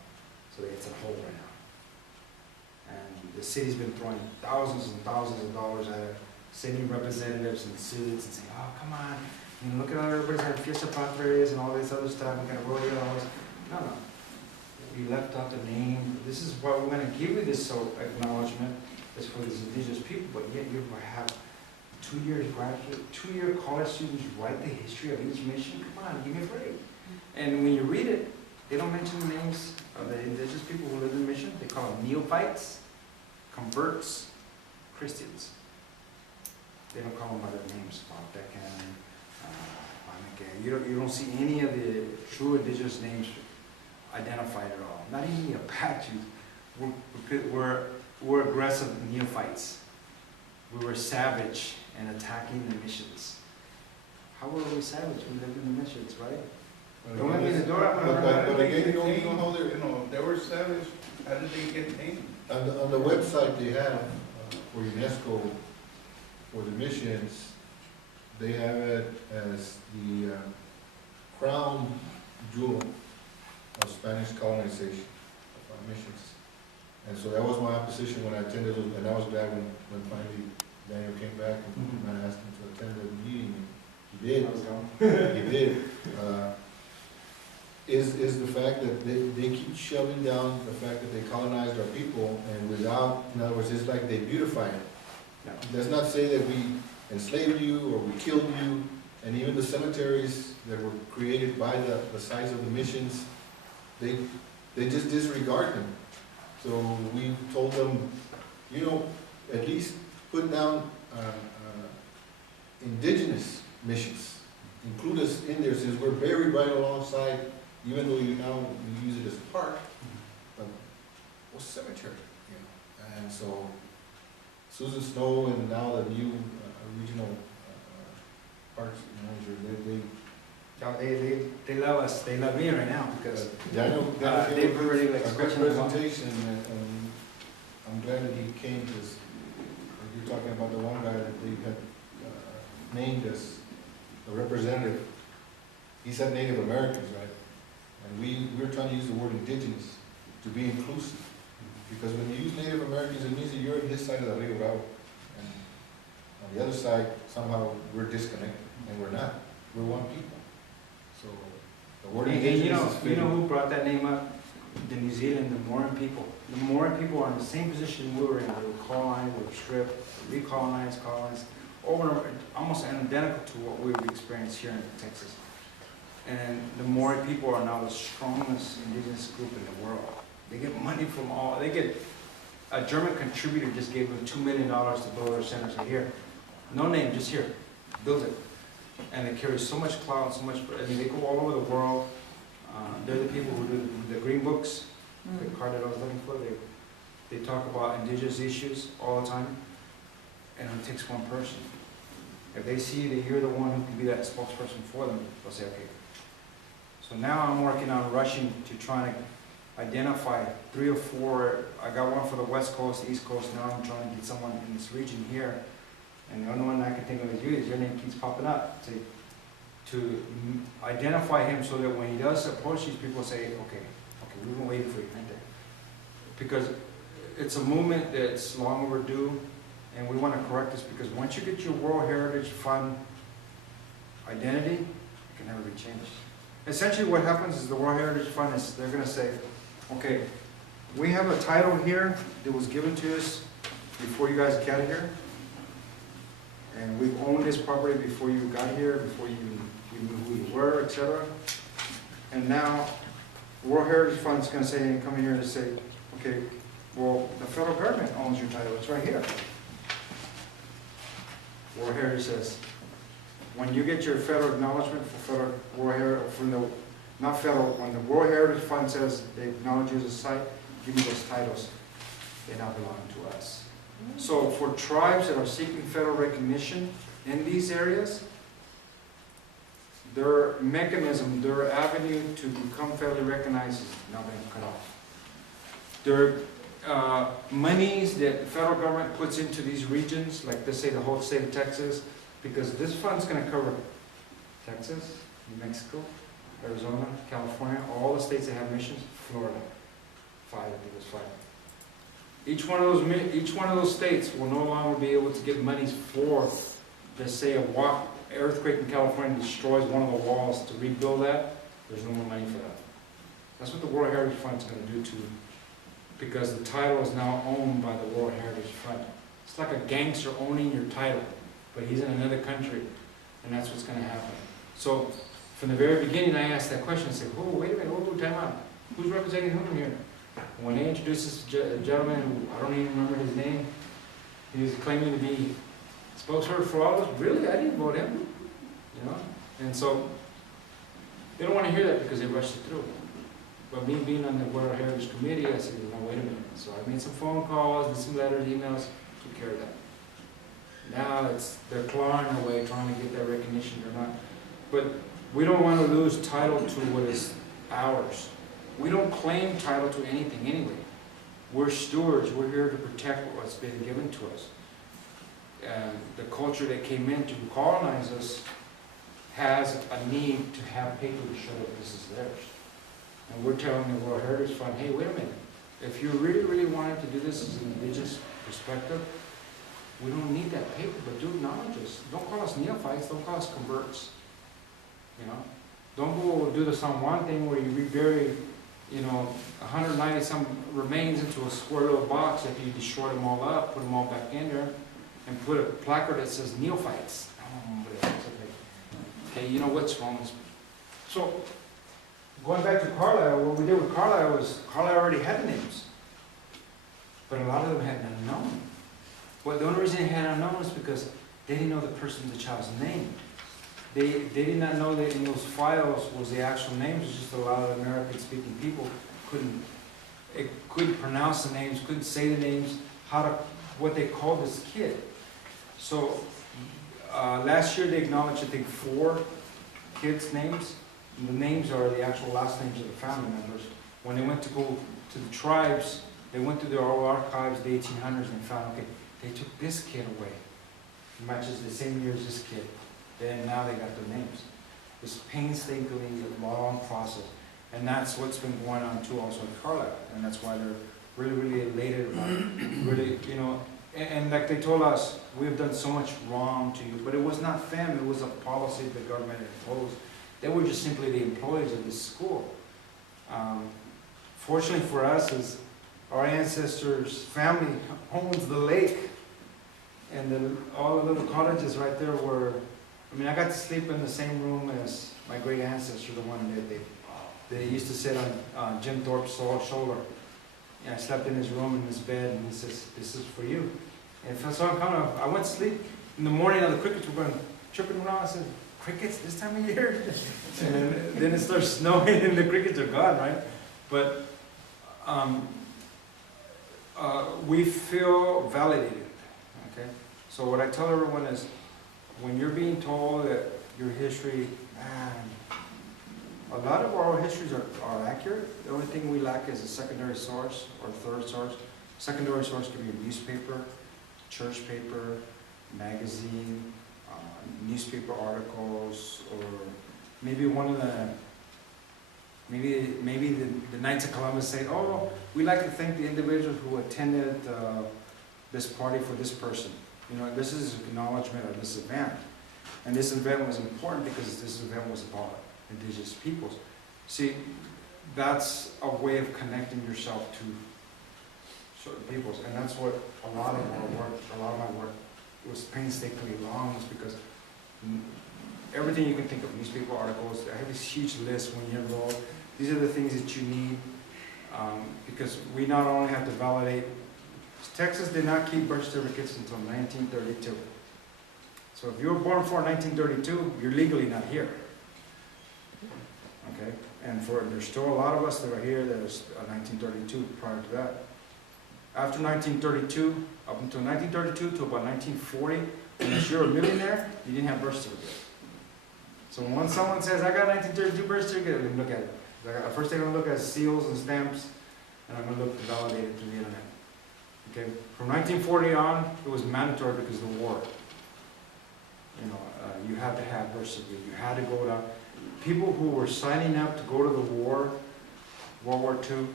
So it's a hold right now. And the city's been throwing thousands and thousands of dollars at it, sending representatives in suits and saying, oh, come on, you know, look at how everybody's had fiesta patrias and all this other stuff, we're gonna roll it all this. No. We left out the name. This is why we're gonna give you this acknowledgement. It's for these indigenous people, but yet you have 2 years graduate, 2-year college students write the history of each mission. Come on, give me a break. And when you read it, they don't mention the names of the indigenous people who live in the mission. They call them neophytes, converts, Christians. They don't call them by their names, Bob Deccan, you don't see any of the true indigenous names identified at all. Not even the Apaches. We're aggressive neophytes. We were savage and attacking the missions. How were we savage? We lived in the missions, right? Don't let me in the door. But again, you know how they're, They were savage. How did they get named? on the website they have for UNESCO, for the missions, they have it as the crown jewel of Spanish colonization of our missions. And so that was my opposition when I attended, and I was glad when finally Daniel came back and I asked him to attend the meeting. He did. He did. Is the fact that they keep shoving down the fact that they colonized our people, and without, in other words, it's like they beautify it. No. It does not say that we enslaved you or we killed you, and even the cemeteries that were created by the size of the missions, they just disregard them. So we told them, at least put down indigenous missions. Include us in there, since we're buried right alongside, even though you use it as a park, but what's cemetery, And so Susan Snow and now the new regional parks manager, They love us. They love me right now because Daniel they've already a good expressed presentation, and I'm glad that he came, because you're talking about the one guy that they had named as a representative. He said Native Americans, right? And we're trying to use the word indigenous to be inclusive. Because when you use Native Americans, it means that you're on this side of the Rio Bravo. And on the other side, somehow we're disconnected, and we're not. We're one people. So the word indigenous is you know who brought that name up? the New Zealand, the Maori people. The Maori people are in the same position we were in. They were colonized, they were stripped, recolonized, colonized, over and over, almost identical to what we've experienced here in Texas. And the Maori people are now the strongest indigenous group in the world. They get money from all, a German contributor just gave them $2 million to build their center. So here, no name, just here, build it. And they carry so much clout, so much, I mean, they go all over the world. They're the people who do the green books, the card that I was looking for. They talk about indigenous issues all the time, and it takes one person. If they see that you're the one who can be that spokesperson for them, they'll say, okay. So now I'm working on rushing to try to identify 3 or 4. I got one for the West Coast, the East Coast. Now I'm trying to get someone in this region here. And the only one I can think of is you. Your name keeps popping up. To identify him so that when he does approach these people, say, okay, we've been waiting for you right there. Because it's a movement that's long overdue, and we want to correct this, because once you get your World Heritage Fund identity, it can never be changed. Essentially what happens is the World Heritage Fund is, they're going to say, okay, we have a title here that was given to us before you guys got here, and we've owned this property before you got here, before you knew who you were, etc. And now, the World Heritage Fund is going to say, come in here and say, okay, well, the federal government owns your title. It's right here. World Heritage says, when you get your federal acknowledgement for federal World Heritage, from the, not federal, when the World Heritage Fund says they acknowledge you as a site, give me those titles. They now belong to us. So for tribes that are seeking federal recognition in these areas, their mechanism, their avenue to become federally recognized is now being cut off. There are monies that the federal government puts into these regions, like let's say the whole state of Texas, because this fund's going to cover Texas, New Mexico, Arizona, California, all the states that have missions, Florida, 5, I think it was 5. Each one of those states will no longer be able to get monies for, let's say, a earthquake in California destroys one of the walls to rebuild that. There's no more money for that. That's what the World Heritage Fund is going to do to you, because the title is now owned by the World Heritage Fund. It's like a gangster owning your title, but he's in another country, and that's what's going to happen. So, from the very beginning, I asked that question. I said, "Oh, wait a minute, hold on, time out. Who's representing whom here?" When they introduced this gentleman, who I don't even remember his name, he was claiming to be spokesperson for all of us. Really? I didn't vote him. You know? And so, they don't want to hear that because they rushed it through. But me being on the World Heritage Committee, I said, no, wait a minute. So I made some phone calls, did some letters, emails, took care of that. Now they're clawing away, trying to get that recognition or not. But we don't want to lose title to what is ours. We don't claim title to anything anyway. We're stewards. We're here to protect what's been given to us. The culture that came in to colonize us has a need to have paper to show that this is theirs. And we're telling the World Heritage Fund, hey, wait a minute. If you really, really wanted to do this as an indigenous perspective, we don't need that paper, but do acknowledge us. Don't call us neophytes. Don't call us converts. You know, don't go do the San Juan thing where you rebury, 190 some remains into a square little box after you destroy them all up, put them all back in there, and put a placard that says neophytes. Okay, you know what's wrong? So, going back to Carlile, what we did with Carlile was Carlile already had the names, but a lot of them had an unknown. Well, the only reason they had an unknown is because they didn't know the child's name. They did not know that in those files was the actual names. It's just a lot of American-speaking people couldn't pronounce the names, couldn't say the names, what they called this kid. So last year they acknowledged, I think, 4 kids' names. And the names are the actual last names of the family members. When they went to go to the tribes, they went through their old archives, the 1800s, and found, okay, they took this kid away. It matches the same year as this kid. Then now they got their names. It's painstakingly a long process. And that's what's been going on too also in Carlile. And that's why they're really, really elated about it. Really, and like they told us, we've done so much wrong to you. But it was not them, it was a policy the government imposed. They were just simply the employees of this school. fortunately for us is our ancestors' family owns the lake. And all the little cottages right there were, I mean, I got to sleep in the same room as my great ancestor, the one that they used to sit on Jim Thorpe's shoulder. And I slept in his room, in his bed, and he says, "This is for you." And so I went to sleep. In the morning, the crickets were going chirping around. I said, "Crickets this time of year?" And then it starts snowing, and the crickets are gone, right? But we feel validated, okay? So what I tell everyone is, when you're being told that your history, man, a lot of our histories are accurate. The only thing we lack is a secondary source or third source. Secondary source could be a newspaper, church paper, magazine, newspaper articles, or maybe one of the, maybe the Knights of Columbus say, "Oh, we like to thank the individuals who attended this party for this person. You know, this is acknowledgement of this event. And this event was important because this event was about indigenous peoples." See, that's a way of connecting yourself to certain peoples. And that's what a lot of my work was painstakingly long, was because everything you can think of, newspaper articles, I have this huge list when you enroll. These are the things that you need, because we not only have to validate, Texas did not keep birth certificates until 1932. So if you were born before 1932, you're legally not here. Okay? And there's still a lot of us that are here that is 1932 prior to that. After 1932, up until 1932 to about 1940, unless you're a millionaire, you didn't have birth certificate. So when someone says, "I got a 1932 birth certificate," I'm going to look at it. First thing I'm going to look at is seals and stamps, and I'm going to look to validate it through the internet. Okay? From 1940 on, it was mandatory because of the war. You know, you had to have birth certificate. You had to go down. People who were signing up to go to the war, World War II,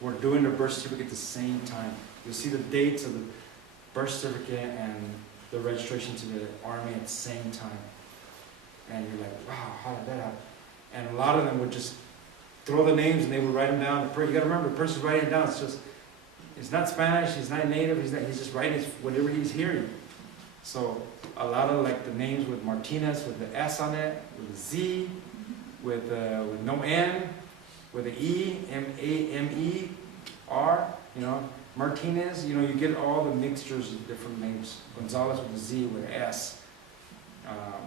were doing their birth certificate at the same time. You'll see the dates of the birth certificate and the registration to the army at the same time. And you're like, wow, how did that happen? And a lot of them would just throw the names and they would write them down. You got to remember, the person's writing it down. It's not Spanish, he's not native, he's just writing whatever he's hearing. So a lot of like the names with Martinez, with the S on it, with the Z, with no N, with the E, M-A-M-E-R, you know, Martinez, you know, you get all the mixtures of different names. Gonzales with a Z, with an S,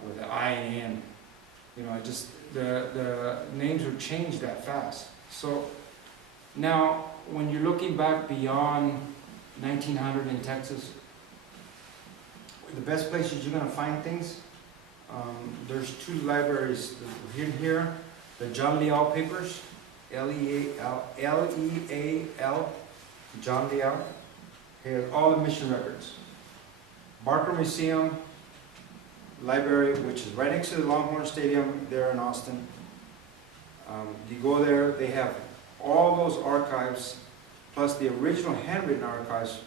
with an I and N. You know, the names would change that fast. So now, when you're looking back beyond 1900 in Texas, the best places you're going to find things, there's two libraries here, the John Leal papers, L-E-A-L, John Leal. He has all the mission records. Barker Museum Library, which is right next to the Longhorn Stadium there in Austin. You go there, they have all those archives, plus the original handwritten archives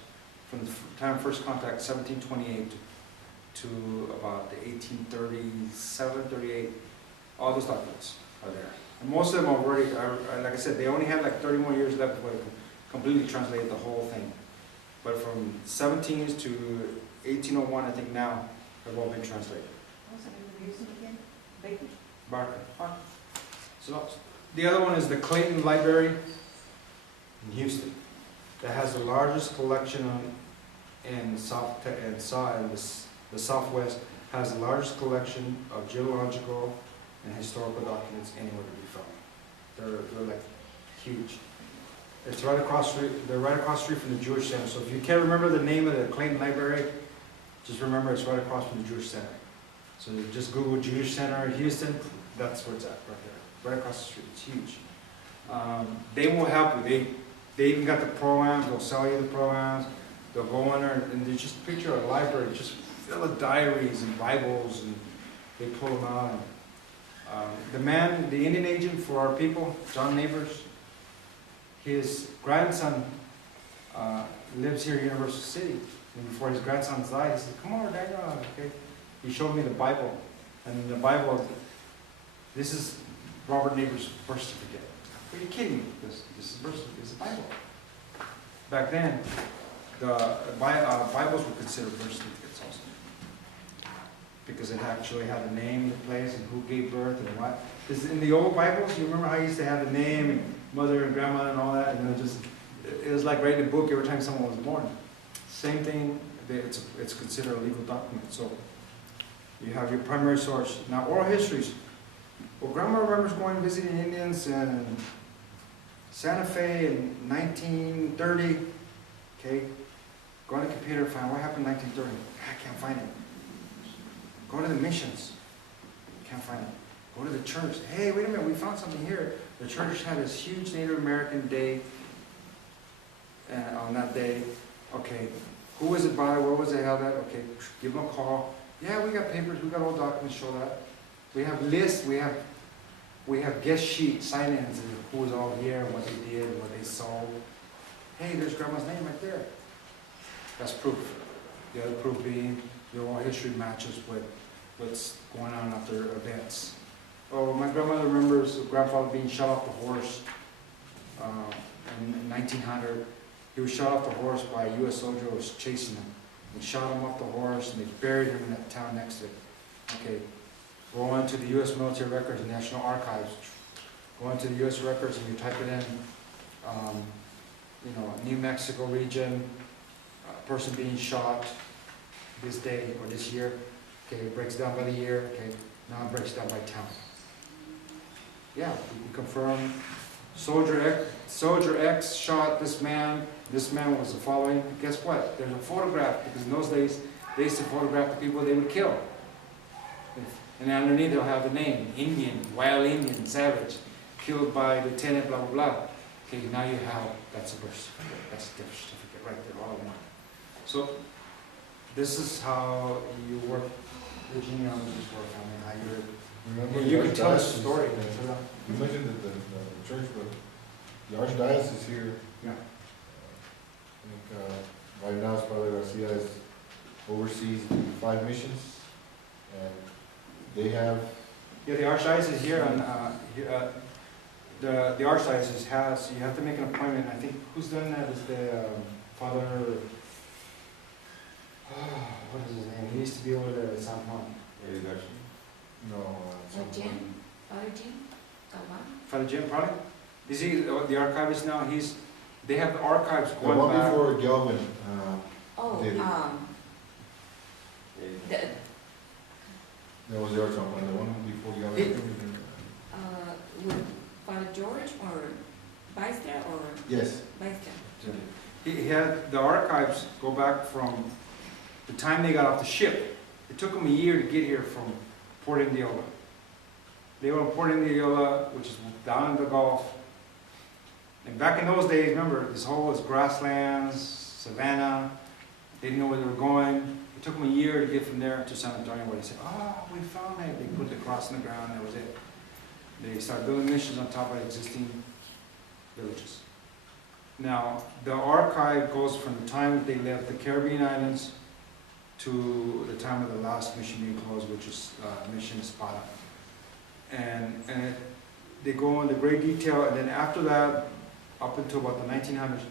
from the time of first contact, 1728 to about the 1837, 38. All those documents are there. And most of them already are, like I said, they only had like 30 more years left before they completely translated the whole thing. But from 17s to 1801, I think now, have all been translated. What's the music again? Baker? Barker. So the other one is the Clayton Library in Houston, that has the largest collection in the Southwest, has the largest collection of geological and historical documents anywhere to be found. They're like huge. It's right across street. They're right across the street from the Jewish Center. So if you can't remember the name of the Clayton Library, just remember it's right across from the Jewish Center. So just Google Jewish Center in Houston. That's where it's at, right there, right across the street. It's huge. They will help you. They even got the programs. They'll sell you the programs. They'll go in there and they just picture a library just full of diaries and Bibles, and they pull them out. And, the Indian agent for our people, John Neighbors, his grandson lives here in Universal City. And before his grandson died, he said, "Come over, Daniel." Okay. He showed me the Bible. And in the Bible, this is Robert Neighbors' birth certificate. Are you kidding me? This is the Bible. Back then, the Bibles were considered birth certificates also. Because it actually had the name, the place, and who gave birth and what. Because in the old Bibles, you remember how you used to have the name and mother and grandma and all that, and it was like writing a book every time someone was born. Same thing, it's considered a legal document. So you have your primary source. Now, oral histories. Well, Grandma remembers going visiting Indians in Santa Fe in 1930. Okay, go on the computer, find what happened in 1930. I can't find it. Go to the missions. Can't find it. Go to the church. Hey, wait a minute, we found something here. The church had this huge Native American day on that day. Okay, who was it by? Where was it held at? Okay, give them a call. Yeah, we got papers. We got all documents show that. We have lists. We have guest sheets, sign-ins, and who was all here, what they did, what they sold. Hey, there's Grandma's name right there. That's proof. The other proof being your oral history matches with what's going on after events. Oh, my grandmother remembers grandfather being shot off the horse in 1900. He was shot off the horse by a U.S. soldier who was chasing him. They shot him off the horse and they buried him in that town next to it. Okay, go on to the U.S. military records and National Archives. Go into the U.S. records and you type it in, New Mexico region, person being shot this day or this year. Okay, it breaks down by the year. Okay, now it breaks down by town. Yeah, we can confirm Soldier X shot this man. This man was the following. Guess what? There's a photograph, because in those days they used to photograph the people they would kill. And underneath they'll have the name, Indian, wild Indian, savage, killed by Lieutenant blah blah blah. Okay, now you have, that's a birth certificate. That's a death certificate right there, all in one. So this is how you work, the genealogies work. I mean, how you're. Remember You the can tell a archdiocese, story. You mentioned that the church, but the archdiocese here, Yeah. I think, right now, Father Garcia oversees the 5 missions, and they have, Yeah, the archdiocese here, and the archdiocese has, you have to make an appointment. I think who's done that is the Father, what is his name? He used to be over there at San Juan. no, Jim? Father Jim? Galvan? Father Jim, probably? Is he the archivist now? They have the archives the going one back. before Galvin, Oh, David. the, that was the archdiocese, the one before Galvin. with Father George or Beister or Yes. Beister? He had the archives go back from the time they got off the ship. It took them a year to get here from Port Indiola. They were in Port Indiola, which is down in the Gulf. And back in those days, remember, this whole was grasslands, savanna. They didn't know where they were going. It took them a year to get from there to San Antonio, where they said, "Oh, we found it." They put the cross in the ground, and that was it. They started building missions on top of existing villages. Now, the archive goes from the time that they left the Caribbean islands to the time of the last mission being closed, which is Mission Espada. And they go into great detail, and then after that, up until about the 1900s,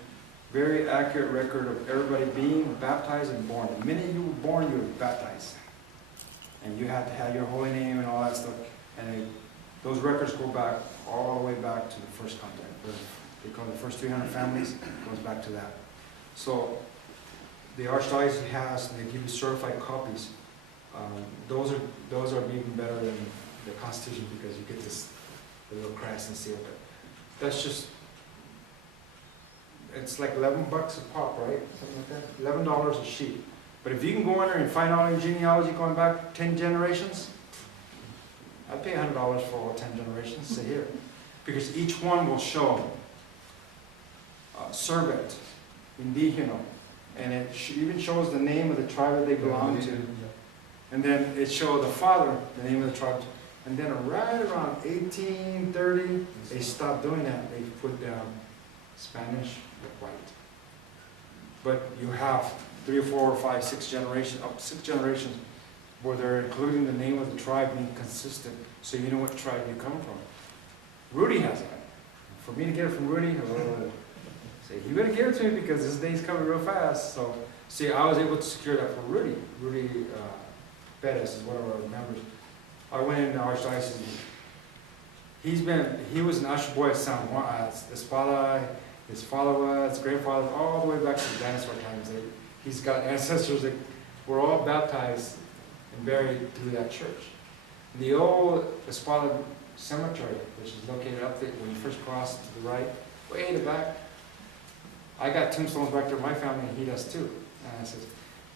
very accurate record of everybody being baptized and born. The minute you were born, you were baptized. And you had to have your holy name and all that stuff. And those records go back all the way back to the first contact. They call it the first 300 families, it goes back to that. So the archdiocese has, and they give you certified copies. Those are even better than the Constitution, because you get this little crest and seal. But that's just, it's like $11 a pop, right? Something like that. $11 a sheet. But if you can go in there and find all your genealogy going back 10 generations, I'd pay $100 for all 10 generations. Say here, because each one will show servant, indigeno, and it even shows the name of the tribe that they belong to. And then it shows the father, the name of the tribe. And then right around 1830, they stopped doing that. They put down Spanish with white. But you have 3 or 4 or 5, 6 generations, up to 6 generations, where they're including the name of the tribe being consistent, so you know what tribe you come from. Rudy has that. for me to get it from Rudy, say, you better give it to me because this day's coming real fast. So, see, I was able to secure that from Rudy. Rudy Bettis is one of our members. I went into Archdiocese. He was an usher boy at San Juan, his father was, his grandfather, all the way back to the dinosaur times. He's got ancestors that were all baptized and buried through that church. The old Espada Cemetery, which is located up there when you first cross to the right, way in the back. I got tombstones back there in my family, and he does too. And I said,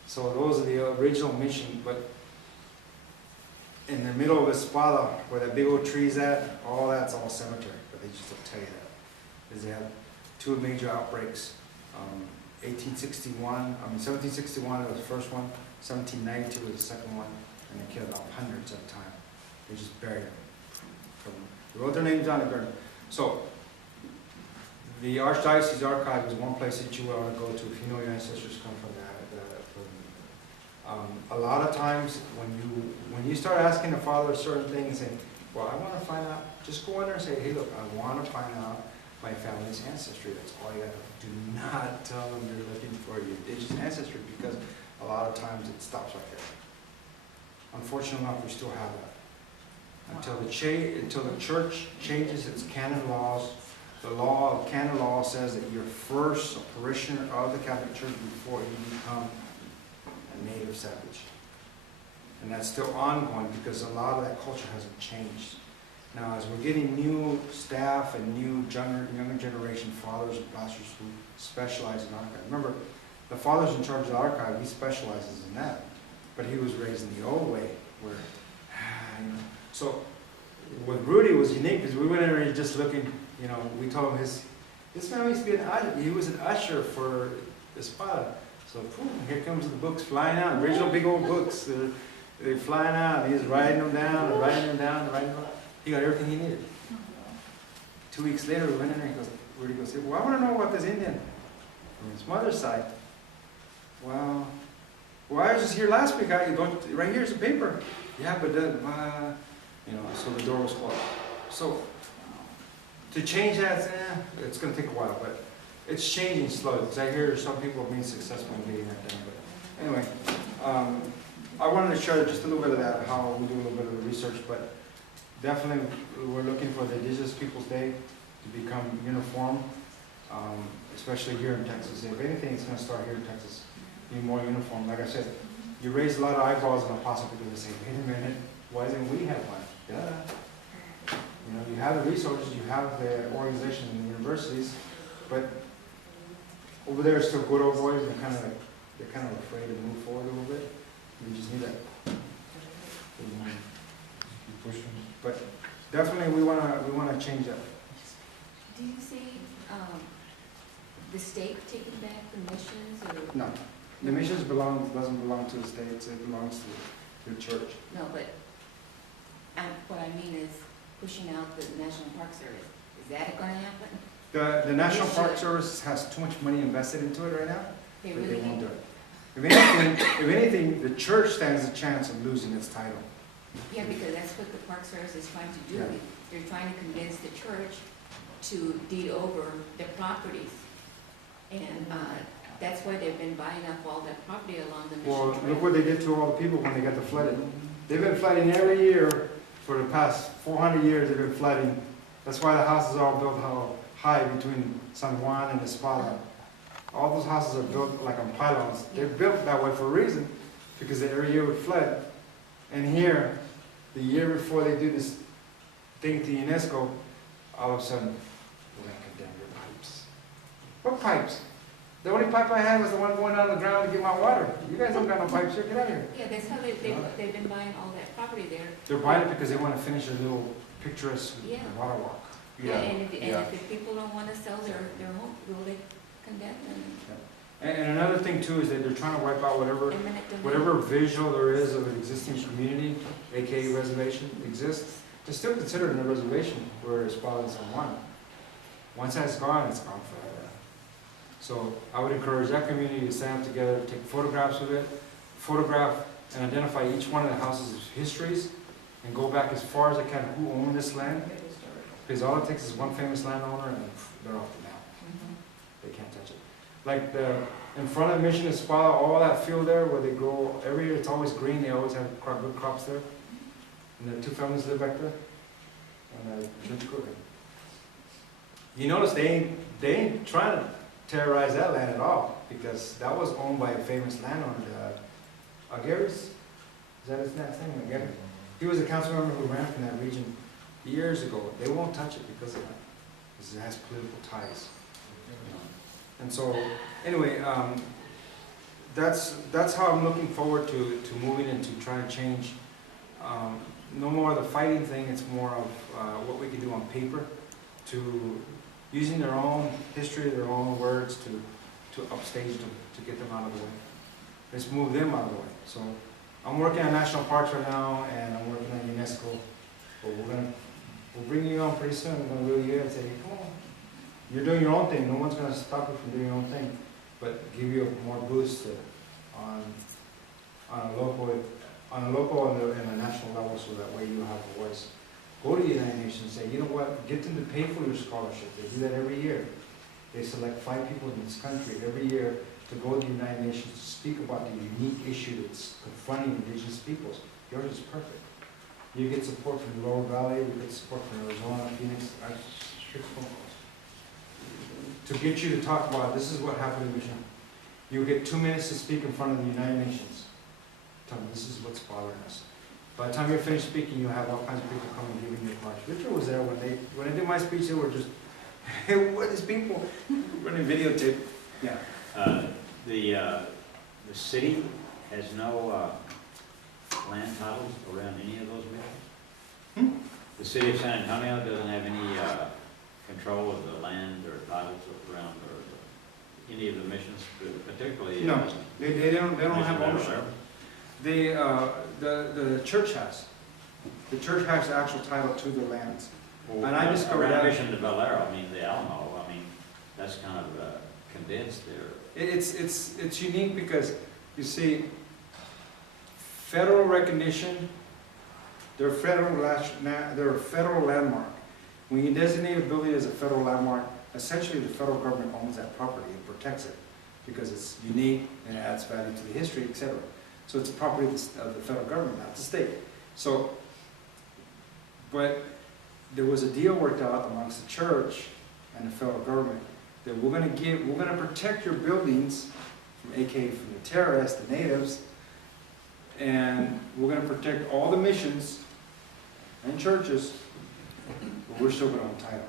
so those are the original mission, but in the middle of Espada, where that big old tree's at, all that's all cemetery, but they just don't tell you that. Because they had two major outbreaks. 1761 was the first one, 1792 was the second one, and they killed about hundreds at a time. They just buried them. They wrote their names down and buried them. So, the Archdiocese Archive is one place that you ought to go to if you know your ancestors come from that. A lot of times, when you start asking the father certain things, and well, I want to find out, just go in there and say, hey, look, I want to find out my family's ancestry. That's all you have to do. Do not tell them you're looking for your indigenous ancestry, because a lot of times it stops right there. Unfortunately enough, we still have that. Until the church changes its canon laws, the law of canon law says that you're first a parishioner of the Catholic Church before you become a native savage. And that's still ongoing because a lot of that culture hasn't changed. Now, as we're getting new staff and new younger generation fathers and pastors who specialize in archive. Remember, the father's in charge of the archive, he specializes in that. But he was raised in the old way, where, So, with Rudy was unique because we went in there and just looking, we told him his family used to be an usher. He was an usher for Espada. So, boom, here comes the books flying out, original big old books. They're flying out, and he's writing them down, and writing them down, and writing them down. He got everything he needed. 2 weeks later, we went in there, Rudy goes, well, I want to know about this Indian from his mother's side. Well, I was just here last week. Right here's the paper. Yeah, but so the door was closed. So, to change that, it's going to take a while, but it's changing slowly, because I hear some people are being successful in getting that done. But anyway, I wanted to share just a little bit of that, how we do a little bit of the research, but definitely we're looking for the Indigenous Peoples Day to become uniform, especially here in Texas. If anything, it's going to start here in Texas, be more uniform. Like I said, you raise a lot of eyeballs on a possible people to say, wait a minute, why didn't we have one? Yeah. You have the resources, you have the organization and the universities, but over there it's still good old boys, and they're kind of afraid to move forward a little bit. We just need that. But definitely we wanna change that. Do you see the state taking back the missions, or? No, the missions doesn't belong to the states, it belongs to the church. No, but what I mean is pushing out the National Park Service. Is that going to happen? The National Park Service has too much money invested into it right now. They But really they won't need. do it. If anything, the church stands a chance of losing its title. Yeah, because that's what the Park Service is trying to do. Yeah. They're trying to convince the church to deed over their properties. And that's why they've been buying up all that property along the Well, Mission look Trail. what they did to all the people when they got the flooded. They've been flooding every year for the past 400 years. They've been flooding. That's why the houses are all built high between San Juan and Espada. All those houses are built like on pylons. They're built that way for a reason, because every year would flood. And here, the year before they do this thing to UNESCO, all of a sudden, we're going to condemn your pipes. What pipes? The only pipe I had was the one going down the ground to get my water. You guys don't got no pipes here, get out of here. Yeah, that's how they've been buying all that property there. They're buying it because they want to finish a little picturesque Yeah. water walk. Yeah, and if the people don't want to sell their home, will they condemn them? And another thing too is that they're trying to wipe out Eminent domain. whatever visual there is of an existing community, aka reservation, exists. It's still considered a reservation where it's Espada and San Juan. Once that's gone, it's gone forever. So I would encourage that community to stand up together, take photographs of it, photograph and identify each one of the houses' histories, and go back as far as I can, who owned this land, Because all it takes is one famous landowner and they're off the map. They can't touch it. Like in front of Mission Espada, all that field there where they grow, every year it's always green, they always have good crops there. And the two families live back there. And they're cooking. You notice they ain't trying to terrorize that land at all, because that was owned by a famous landowner, Aguirre's. Is that his last name, Aguirre? He was a council member who ran from that region years ago. They won't touch it because of that, because it has political ties. And so, anyway, that's how I'm looking forward to moving and to trying to change. No more of the fighting thing, it's more of what we can do on paper, to using their own history, their own words to upstage them, to get them out of the way. Let's move them out of the way. So I'm working on national parks right now, and I'm working on UNESCO. But we'll bring you on pretty soon. We're gonna reel you in and say, come on, you're doing your own thing. No one's gonna stop you from doing your own thing, but give you a more boost on a local and a national level, so that way you have a voice. Go to the United Nations and say, you know what, get them to pay for your scholarship. They do that every year. They select 5 people in this country every year to go to the United Nations to speak about the unique issue that's confronting indigenous peoples. Yours is perfect. You get support from the Lower Valley, you get support from Arizona, Phoenix, strict phone calls. To get you to talk about, this is what happened in Mission. You get 2 minutes to speak in front of the United Nations. Tell them this is what's bothering us. By the time you're finished speaking, you have all kinds of people coming and giving you advice. Richard was there when I did my speech. They were just, hey, what is people running videotape? Yeah. The city has no land titles around any of those missions? The city of San Antonio doesn't have any control of the land or titles around any of the missions, particularly? No, they don't have ownership. The church has. The church has the actual title to the lands. Well, and I discovered around that. Mission de Valero, I mean, the Alamo, I mean, that's kind of condensed there. It's unique because, you see, federal recognition, they're a federal landmark. When you designate a building as a federal landmark, essentially the federal government owns that property and protects it because it's unique and it adds value to the history, etc. So it's a property of the federal government, not the state. So, but there was a deal worked out amongst the church and the federal government that we're going to protect your buildings from the terrorists, the natives, and we're going to protect all the missions and churches, but we're still going to own title.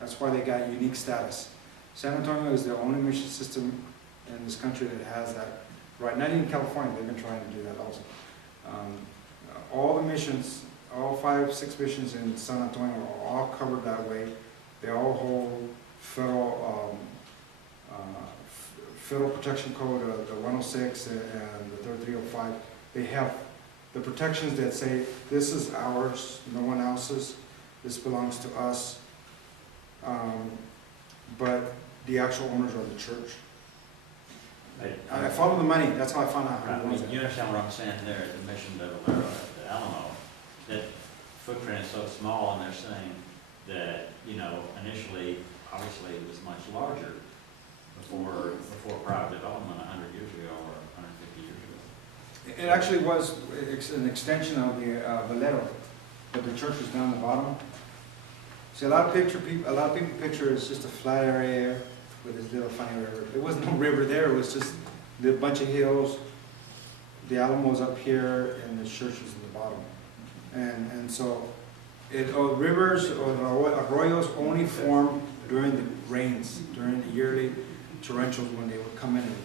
That's why they got unique status. San Antonio is the only mission system in this country that has that right. Not even California, they've been trying to do that also. All the missions, all 5, 6 missions in San Antonio are all covered that way. They all hold federal protection code, the 106 and the 3305. They have the protections that say this is ours, no one else's, this belongs to us. But the actual owners are the church. I follow the money. That's how I found out. Right. You understand what I'm saying there at the Mission de Valero, at the Alamo, that footprint is so small, and they're saying that, initially, obviously, it was much larger before private development 100 years ago or 150 years ago. It actually was an extension of the Valero, but the church was down the bottom. See, a lot of people picture it's just a flat area with this little funny river. There was no river there. It was just a bunch of hills. The Alamo's up here, and the church is in the bottom. And so, rivers or arroyos only form during the rains, during the yearly torrentials when they would come in and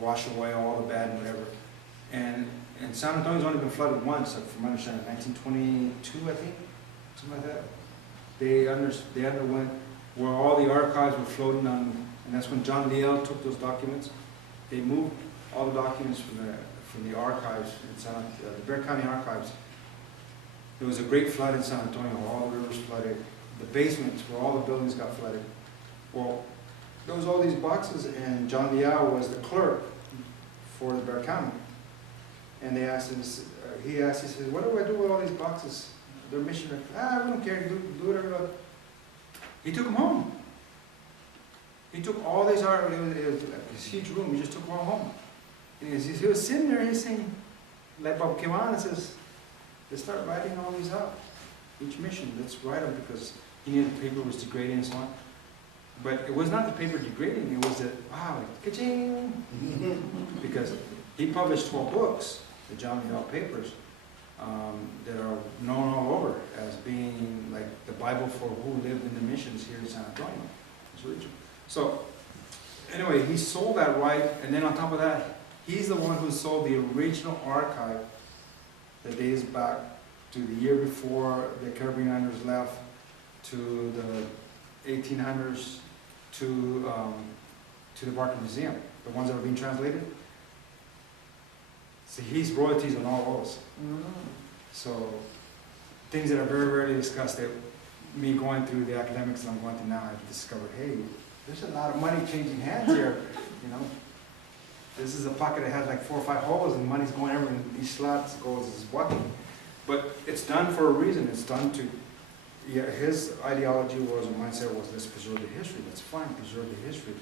wash away all the bad and whatever. And San Antonio's only been flooded once, from my understanding, 1922, I think, something like that. They underwent where all the archives were floating on, and that's when John Leal took those documents. They moved all the documents from the archives in the Bexar County archives. There was a great flood in San Antonio. All the rivers flooded. The basements where all the buildings got flooded. Well, there was all these boxes, and John Leal was the clerk for the Bexar County. And they asked him, he said, what do I do with all these boxes? their missionary, we don't care, do whatever you want. He took them home. He took all these art, it was this huge room, he just took them all home. And he was sitting there, he's saying, like Bob came on and says, let's start writing all these out. Each mission, let's write them, because he knew the paper was degrading and so on. But it was not the paper degrading, it was that, wow, ka-ching! Because he published 12 books, the John Bell papers, that are known all over as being like the Bible for who lived in the missions here in San Antonio. It's Richard. So, anyway, he sold that right, and then on top of that, he's the one who sold the original archive that dates back to the year before the Carabiners left, to the 1800s, to the Barker Museum, the ones that are being translated. So he's royalties on all those. So things that are very rarely discussed, that me going through the academics that I'm going through now, I've discovered, hey, there's a lot of money changing hands here, you know. This is a pocket that has like 4 or 5 holes, and money's going everywhere, and each slot goes is walking. But it's done for a reason. It's done to, yeah, his ideology was, and mindset was, let's preserve the history. That's fine, preserve the history.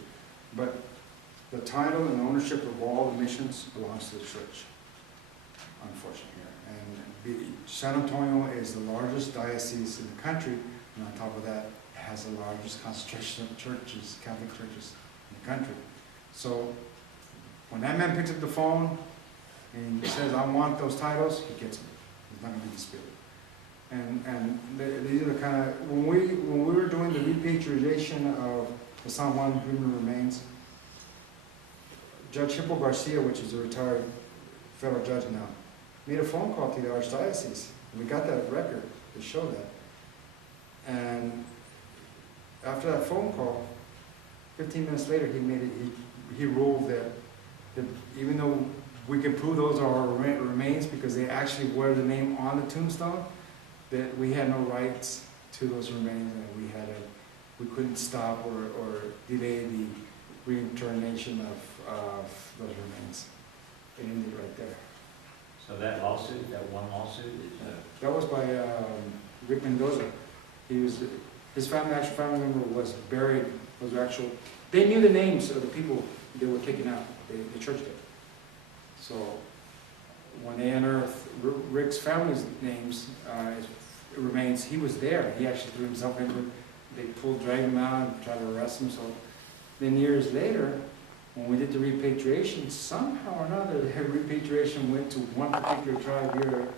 But the title and ownership of all the missions belongs to the church, unfortunately. And San Antonio is the largest diocese in the country, and on top of that, it has the largest concentration of churches, Catholic churches in the country. So when that man picks up the phone and he says, I want those titles, he gets them. He's not going to be disputed. And these are the kind of, when we were doing the repatriation of the San Juan human remains, Judge Hippo Garcia, which is a retired federal judge now, made a phone call to the Archdiocese. We got that record to show that. And after that phone call, 15 minutes later, he ruled that even though we can prove those are remains because they actually wear the name on the tombstone, that we had no rights to those remains, and we couldn't stop or delay the reincarnation of those remains. It ended right there. So that lawsuit, that one lawsuit, That was by Rick Mendoza. His actual family member was buried, they knew the names of the people they were taking out, the church did. So when they unearthed Rick's family's names, remains, he was there. He actually threw himself into it. They dragged him out and tried to arrest him. So then years later, when we did the repatriation, somehow or another, the repatriation went to one particular tribe here,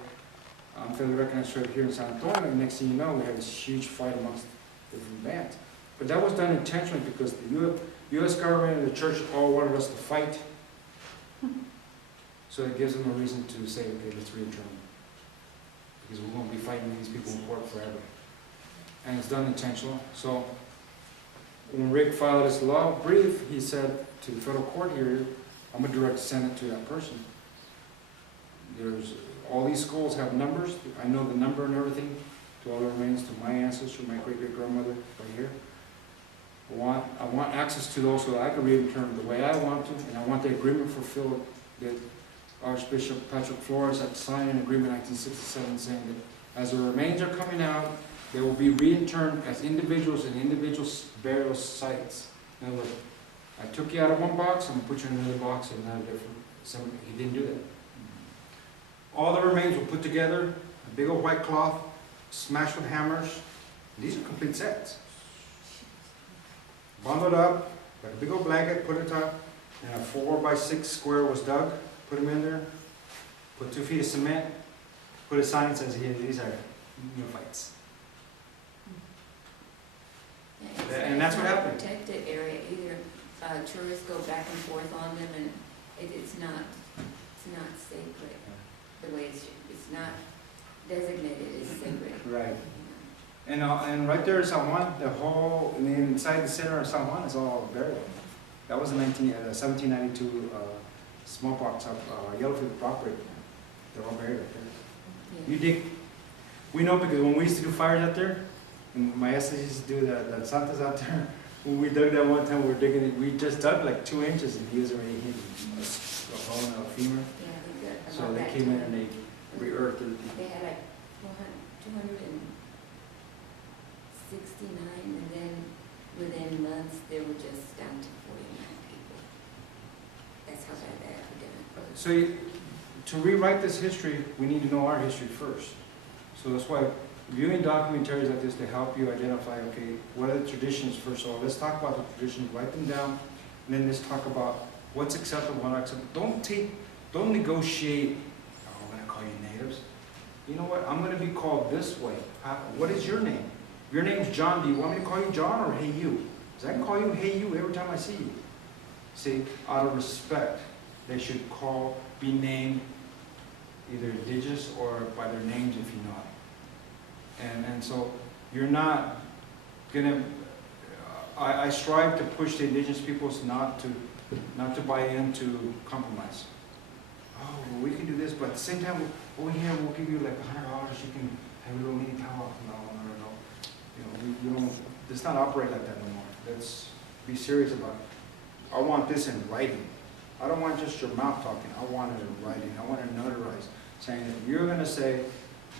federally recognized tribe here in San Antonio, and next thing you know, we had this huge fight amongst different bands. But that was done intentionally because the U.S. government and the church all wanted us to fight. So it gives them a reason to say, okay, let's reintern them. Because we won't be fighting these people in court forever. And it's done intentional. So when Rick filed his law brief, he said to the federal court here, I'm going to direct send it to that person. All these schools have numbers. I know the number and everything to all the remains, to my ancestor, my great-great-grandmother right here. I want access to those so that I can reintern the way I want to, and I want the agreement fulfilled that Archbishop Patrick Flores had signed an agreement in 1967 saying that as the remains are coming out, they will be reinterned as individuals in individual burial sites. In other words, I took you out of one box, I'm going to put you in another box in another different. He didn't do that. All the remains were put together, a big old white cloth, smashed with hammers. These are complete sets. Bundled up, like a big old blanket, put it on top, and a 4x6 square was dug. Put them in there, put 2 feet of cement, put a sign that says, here, these are neophytes. Yeah, And that's what happened. Protected area, either tourists go back and forth on them, and it's not sacred. The way it's not designated as sacred. Right. And right there in San Juan, the whole, inside the center of San Juan is all buried. That was in 1792 smallpox of yellow fever outbreak. They're all buried right there. Yeah. You dig, we know because when we used to do fires out there, and my essays used to do the Santas out there, when we dug that one time, we were digging it, we just dug like 2 inches and he was already hit a hole in a femur. Yeah, So they came in and they re-earthed it. They had like 269, and then within months, they were just down to 49 people. That's how bad the epidemic was. So to rewrite this history, we need to know our history first. So that's why viewing documentaries like this to help you identify, okay, what are the traditions first of all? Let's talk about the traditions, write them down, and then let's talk about what's acceptable, what not acceptable. Don't negotiate, oh, I'm gonna call you natives. You know what, I'm gonna be called this way. What is your name? Your name's John, do you want me to call you John or hey you? Because I can call you hey you every time I see you. See, out of respect, they should be named either indigenous or by their names if you know it. And so you're not gonna, I strive to push the indigenous peoples not to buy into compromise. Oh, well, we can do this, but at the same time, over here, we'll give you like $100, you can have a little mini power. No. You know, we don't, let's not operate like that no more. Let's be serious about it. I want this in writing. I don't want just your mouth talking. I want it in writing. I want it notarized, saying that you're going to say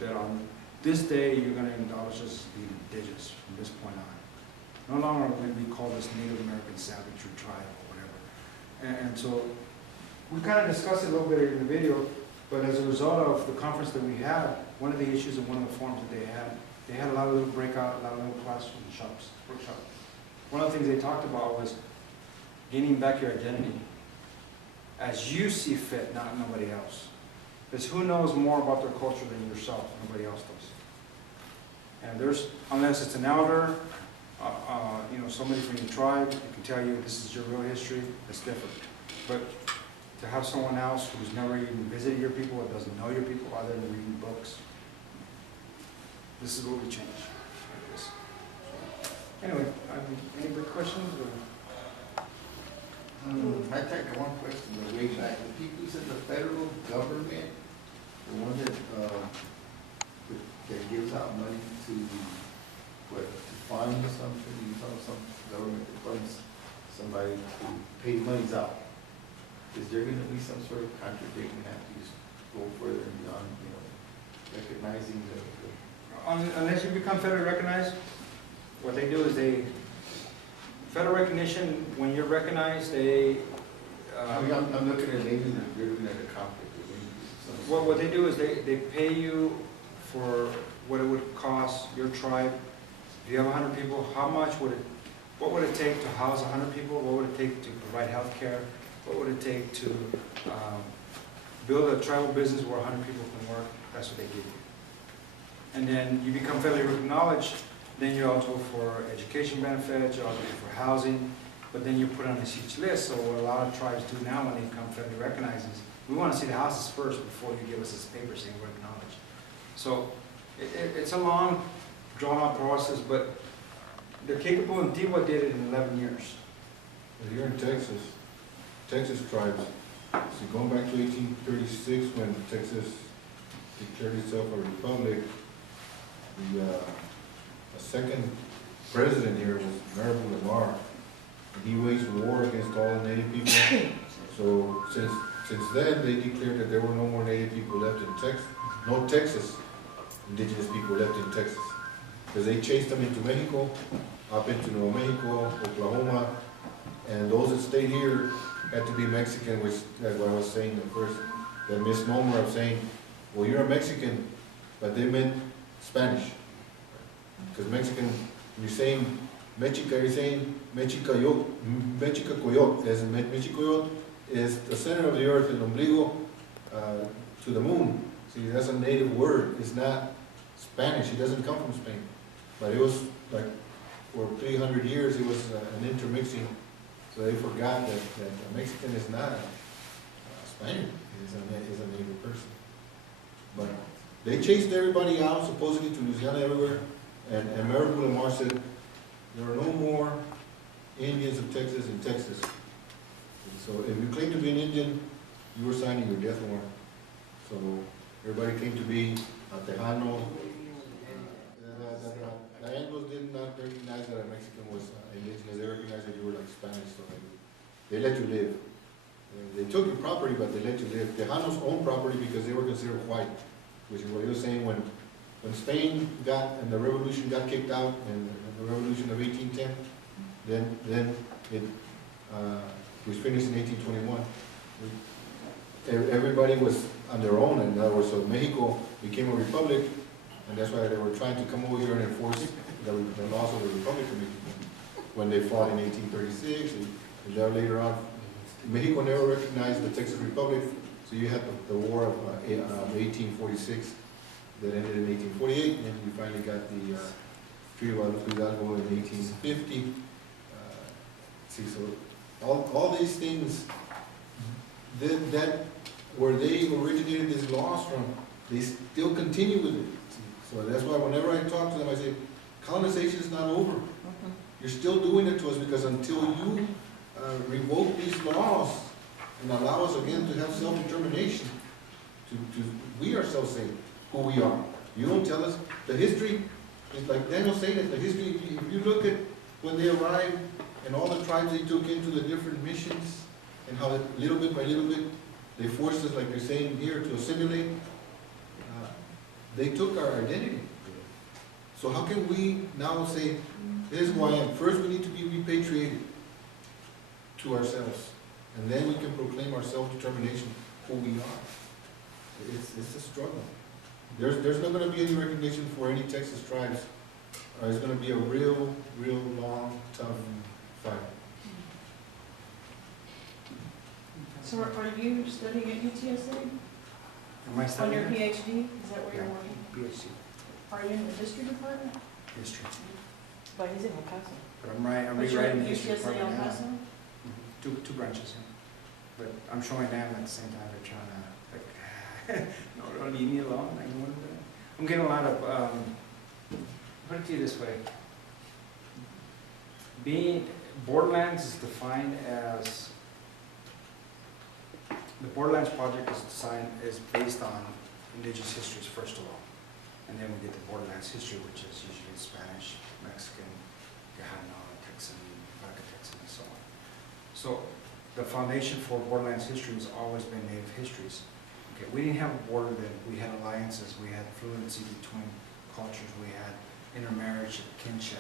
that on this day you're going to acknowledge us as being indigenous from this point on. No longer will we call this Native American savage or tribe or whatever. And so we kind of discussed it a little bit in the video, but as a result of the conference that we had, one of the issues in one of the forums that they had a lot of little breakout, a lot of little classroom workshops. One of the things they talked about was gaining back your identity as you see fit, not nobody else. Because who knows more about their culture than yourself? Nobody else does. And unless it's an elder, you know, somebody from your tribe, who can tell you this is your real history, it's different. But to have someone else who's never even visited your people, or doesn't know your people other than reading books, this is what we change. Like this. So, anyway, any big questions? Or? I take one question way back. The people in the federal government, the one that gives out money to fund something, some government that funds somebody to pay monies out. Is there going to be some sort of contradiction that you go further and beyond, you know, recognizing the Unless you become federally recognized, what they do is federal recognition, when you're recognized, they... I'm looking at maybe you're looking at a conflict. What they do is they pay you for what it would cost your tribe. If you have 100 people, what would it take to house 100 people? What would it take to provide health care? What would it take to build a tribal business where 100 people can work? That's what they give you. And then you become federally acknowledged, then you're eligible for education benefits, you're eligible for housing, but then you're put on this huge list. So what a lot of tribes do now when they become federally recognized is, we want to see the houses first before you give us this paper saying we're acknowledged. So it's a long, drawn-out process, but the Kickapoo and Tiwa did it in 11 years. Here in Texas tribes, so going back to 1836 when Texas declared itself a republic, the second president here was Romero, and he waged war against all the Native people. So since then, they declared that there were no more Native people left in Texas, no Texas indigenous people left in Texas, because they chased them into Mexico, up into New Mexico, Oklahoma, and those that stayed here had to be Mexican, which, like what I was saying at first, the misnomer of saying, well, you're a Mexican, but they meant Spanish. Because Mexican, you're saying Mexica, you're saying Mexicacoyot, as in Mexicoyot is the center of the earth, el ombligo to the moon. See, that's a native word. It's not Spanish. It doesn't come from Spain. But it was like, for 300 years, it was an intermixing. So they forgot that a Mexican is not a Spaniard. Is a native person. But they chased everybody out, supposedly to Louisiana, everywhere. And Mayor Boulevard said, there are no more Indians of Texas in Texas. And so if you claim to be an Indian, you were signing your death warrant. So everybody claimed to be a Tejano. The Anglos did not recognize that a Mexican was indigenous. They recognized that you were like Spanish, so they let you live. They took your property, but they let you live. Tejanos owned property because they were considered white, which is what he was saying when when Spain got, and the revolution got kicked out, and the revolution of 1810, then it was finished in 1821. Everybody was on their own, in other words, so Mexico became a republic, and that's why they were trying to come over here and enforce the laws of the Republic of Mexico. When they fought in 1836, and then later on, Mexico never recognized the Texas Republic, so you had the War of 1846 that ended in 1848, and you finally got the Treaty of Hidalgo in 1850. See, so all these things that where they originated these laws from, they still continue with it. So that's why whenever I talk to them, I say, colonization is not over. You're still doing it to us because until you revoke these laws and allow us again to have self-determination, we ourselves say who we are. You don't tell us. The history is like Daniel saying that the history, if you look at when they arrived and all the tribes they took into the different missions and how little bit by little bit they forced us, like they're saying here, to assimilate, they took our identity. So how can we now say, this is who I am? First we need to be repatriated to ourselves, and then we can proclaim our self-determination, who we are. It's a struggle. There's not going to be any recognition for any Texas tribes. It's going to be a real long, tough fight. So are you studying at UTSA? Am I On studying? your PhD? Is that where you're working? PhD, Are you in the history department? history. But he's in El Paso. But I'm But you're rewriting at the history UTSA El department now. Paso? Two branches, yeah. But I'm showing them at the same time, they're trying to, like, no, don't leave me alone, I don't want to. I'm getting a lot of, put it to you this way. Borderlands is defined as, the Borderlands project is based on indigenous histories, first of all. And then we get the Borderlands history, which is usually Spanish, Mexican, Tejano, Texan, Baca Texan, and so on. So the foundation for Borderlands history has always been Native histories. Okay, we didn't have a border then. We had alliances, we had fluency between cultures, we had intermarriage, kinship.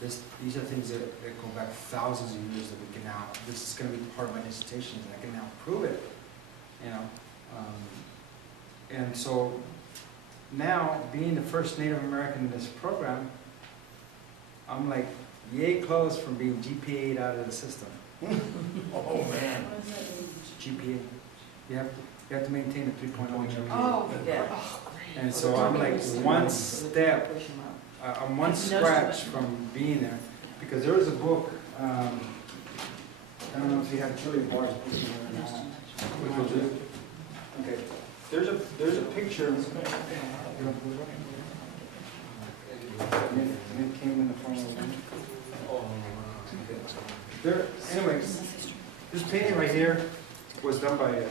These are things that go back thousands of years that we can now, this is going to be part of my dissertation, and I can now prove it, you know. And so now, being the first Native American in this program, I'm like yay close from being GPA'd out of the system. Oh, man. What does that mean? GPA. You have to maintain a 3.0 GPA. Oh, yeah. And so I'm like one step, I'm one scratch from being there. Because there was a book, I don't know if you have Chili Bars. Okay. There's a picture. It came in the form of. There, anyways, this painting right here was done by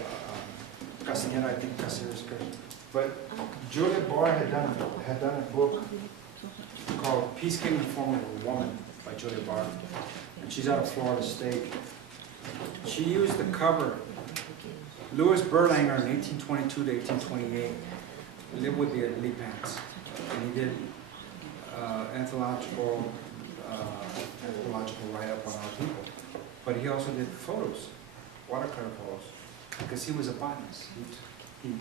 Castaneda, I think Castaneda. But Julia Barr had done a book called Peace Came in the Form of a Woman by Julia Barr. And she's out of Florida State. She used the cover. Louis Berlanger in 1822 to 1828 lived with the Lipans. And he did anthological write-up on our people. But he also did photos, watercolor photos, because he was a botanist. He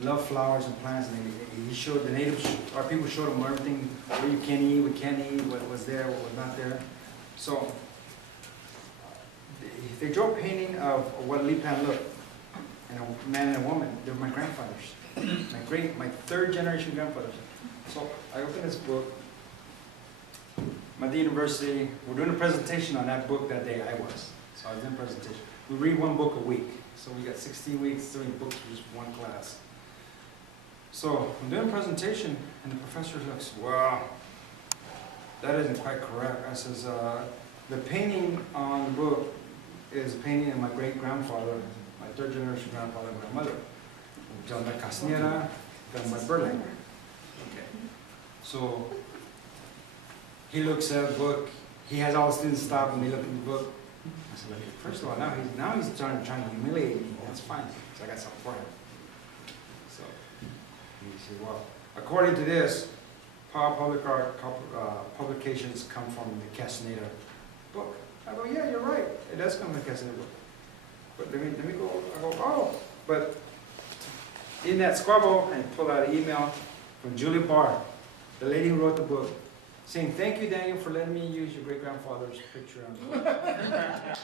loved flowers and plants, and he showed the natives, our people showed him everything, what you can eat, what can't eat, what was there, what was not there. So they drew a painting of what Lipan looked, and a man and a woman. They were my grandfathers, my third generation grandfathers. So I opened this book. I'm at the university. We're doing a presentation on that book that day. I was. So I was doing a presentation. We read one book a week. So we got 16 weeks doing books for just one class. So I'm doing a presentation, and the professor looks, wow, that isn't quite correct. I says, the painting on the book is a painting of my great-grandfather, my third-generation grandfather and grandmother, done by Castaneda, done by Berlanger. Okay. So he looks at the book. He has all the students stop and they look at the book. I said, okay, first of all, now he's trying to humiliate me. That's fine. So I got something for him. So he said, well, according to this, public art publications come from the Castaneda book. I go, yeah, you're right, it does come from the Castaneda book. But let me go, I go, oh, but in that squabble, I pulled out an email from Julie Barr, the lady who wrote the book, saying, thank you, Daniel, for letting me use your great-grandfather's picture on the book.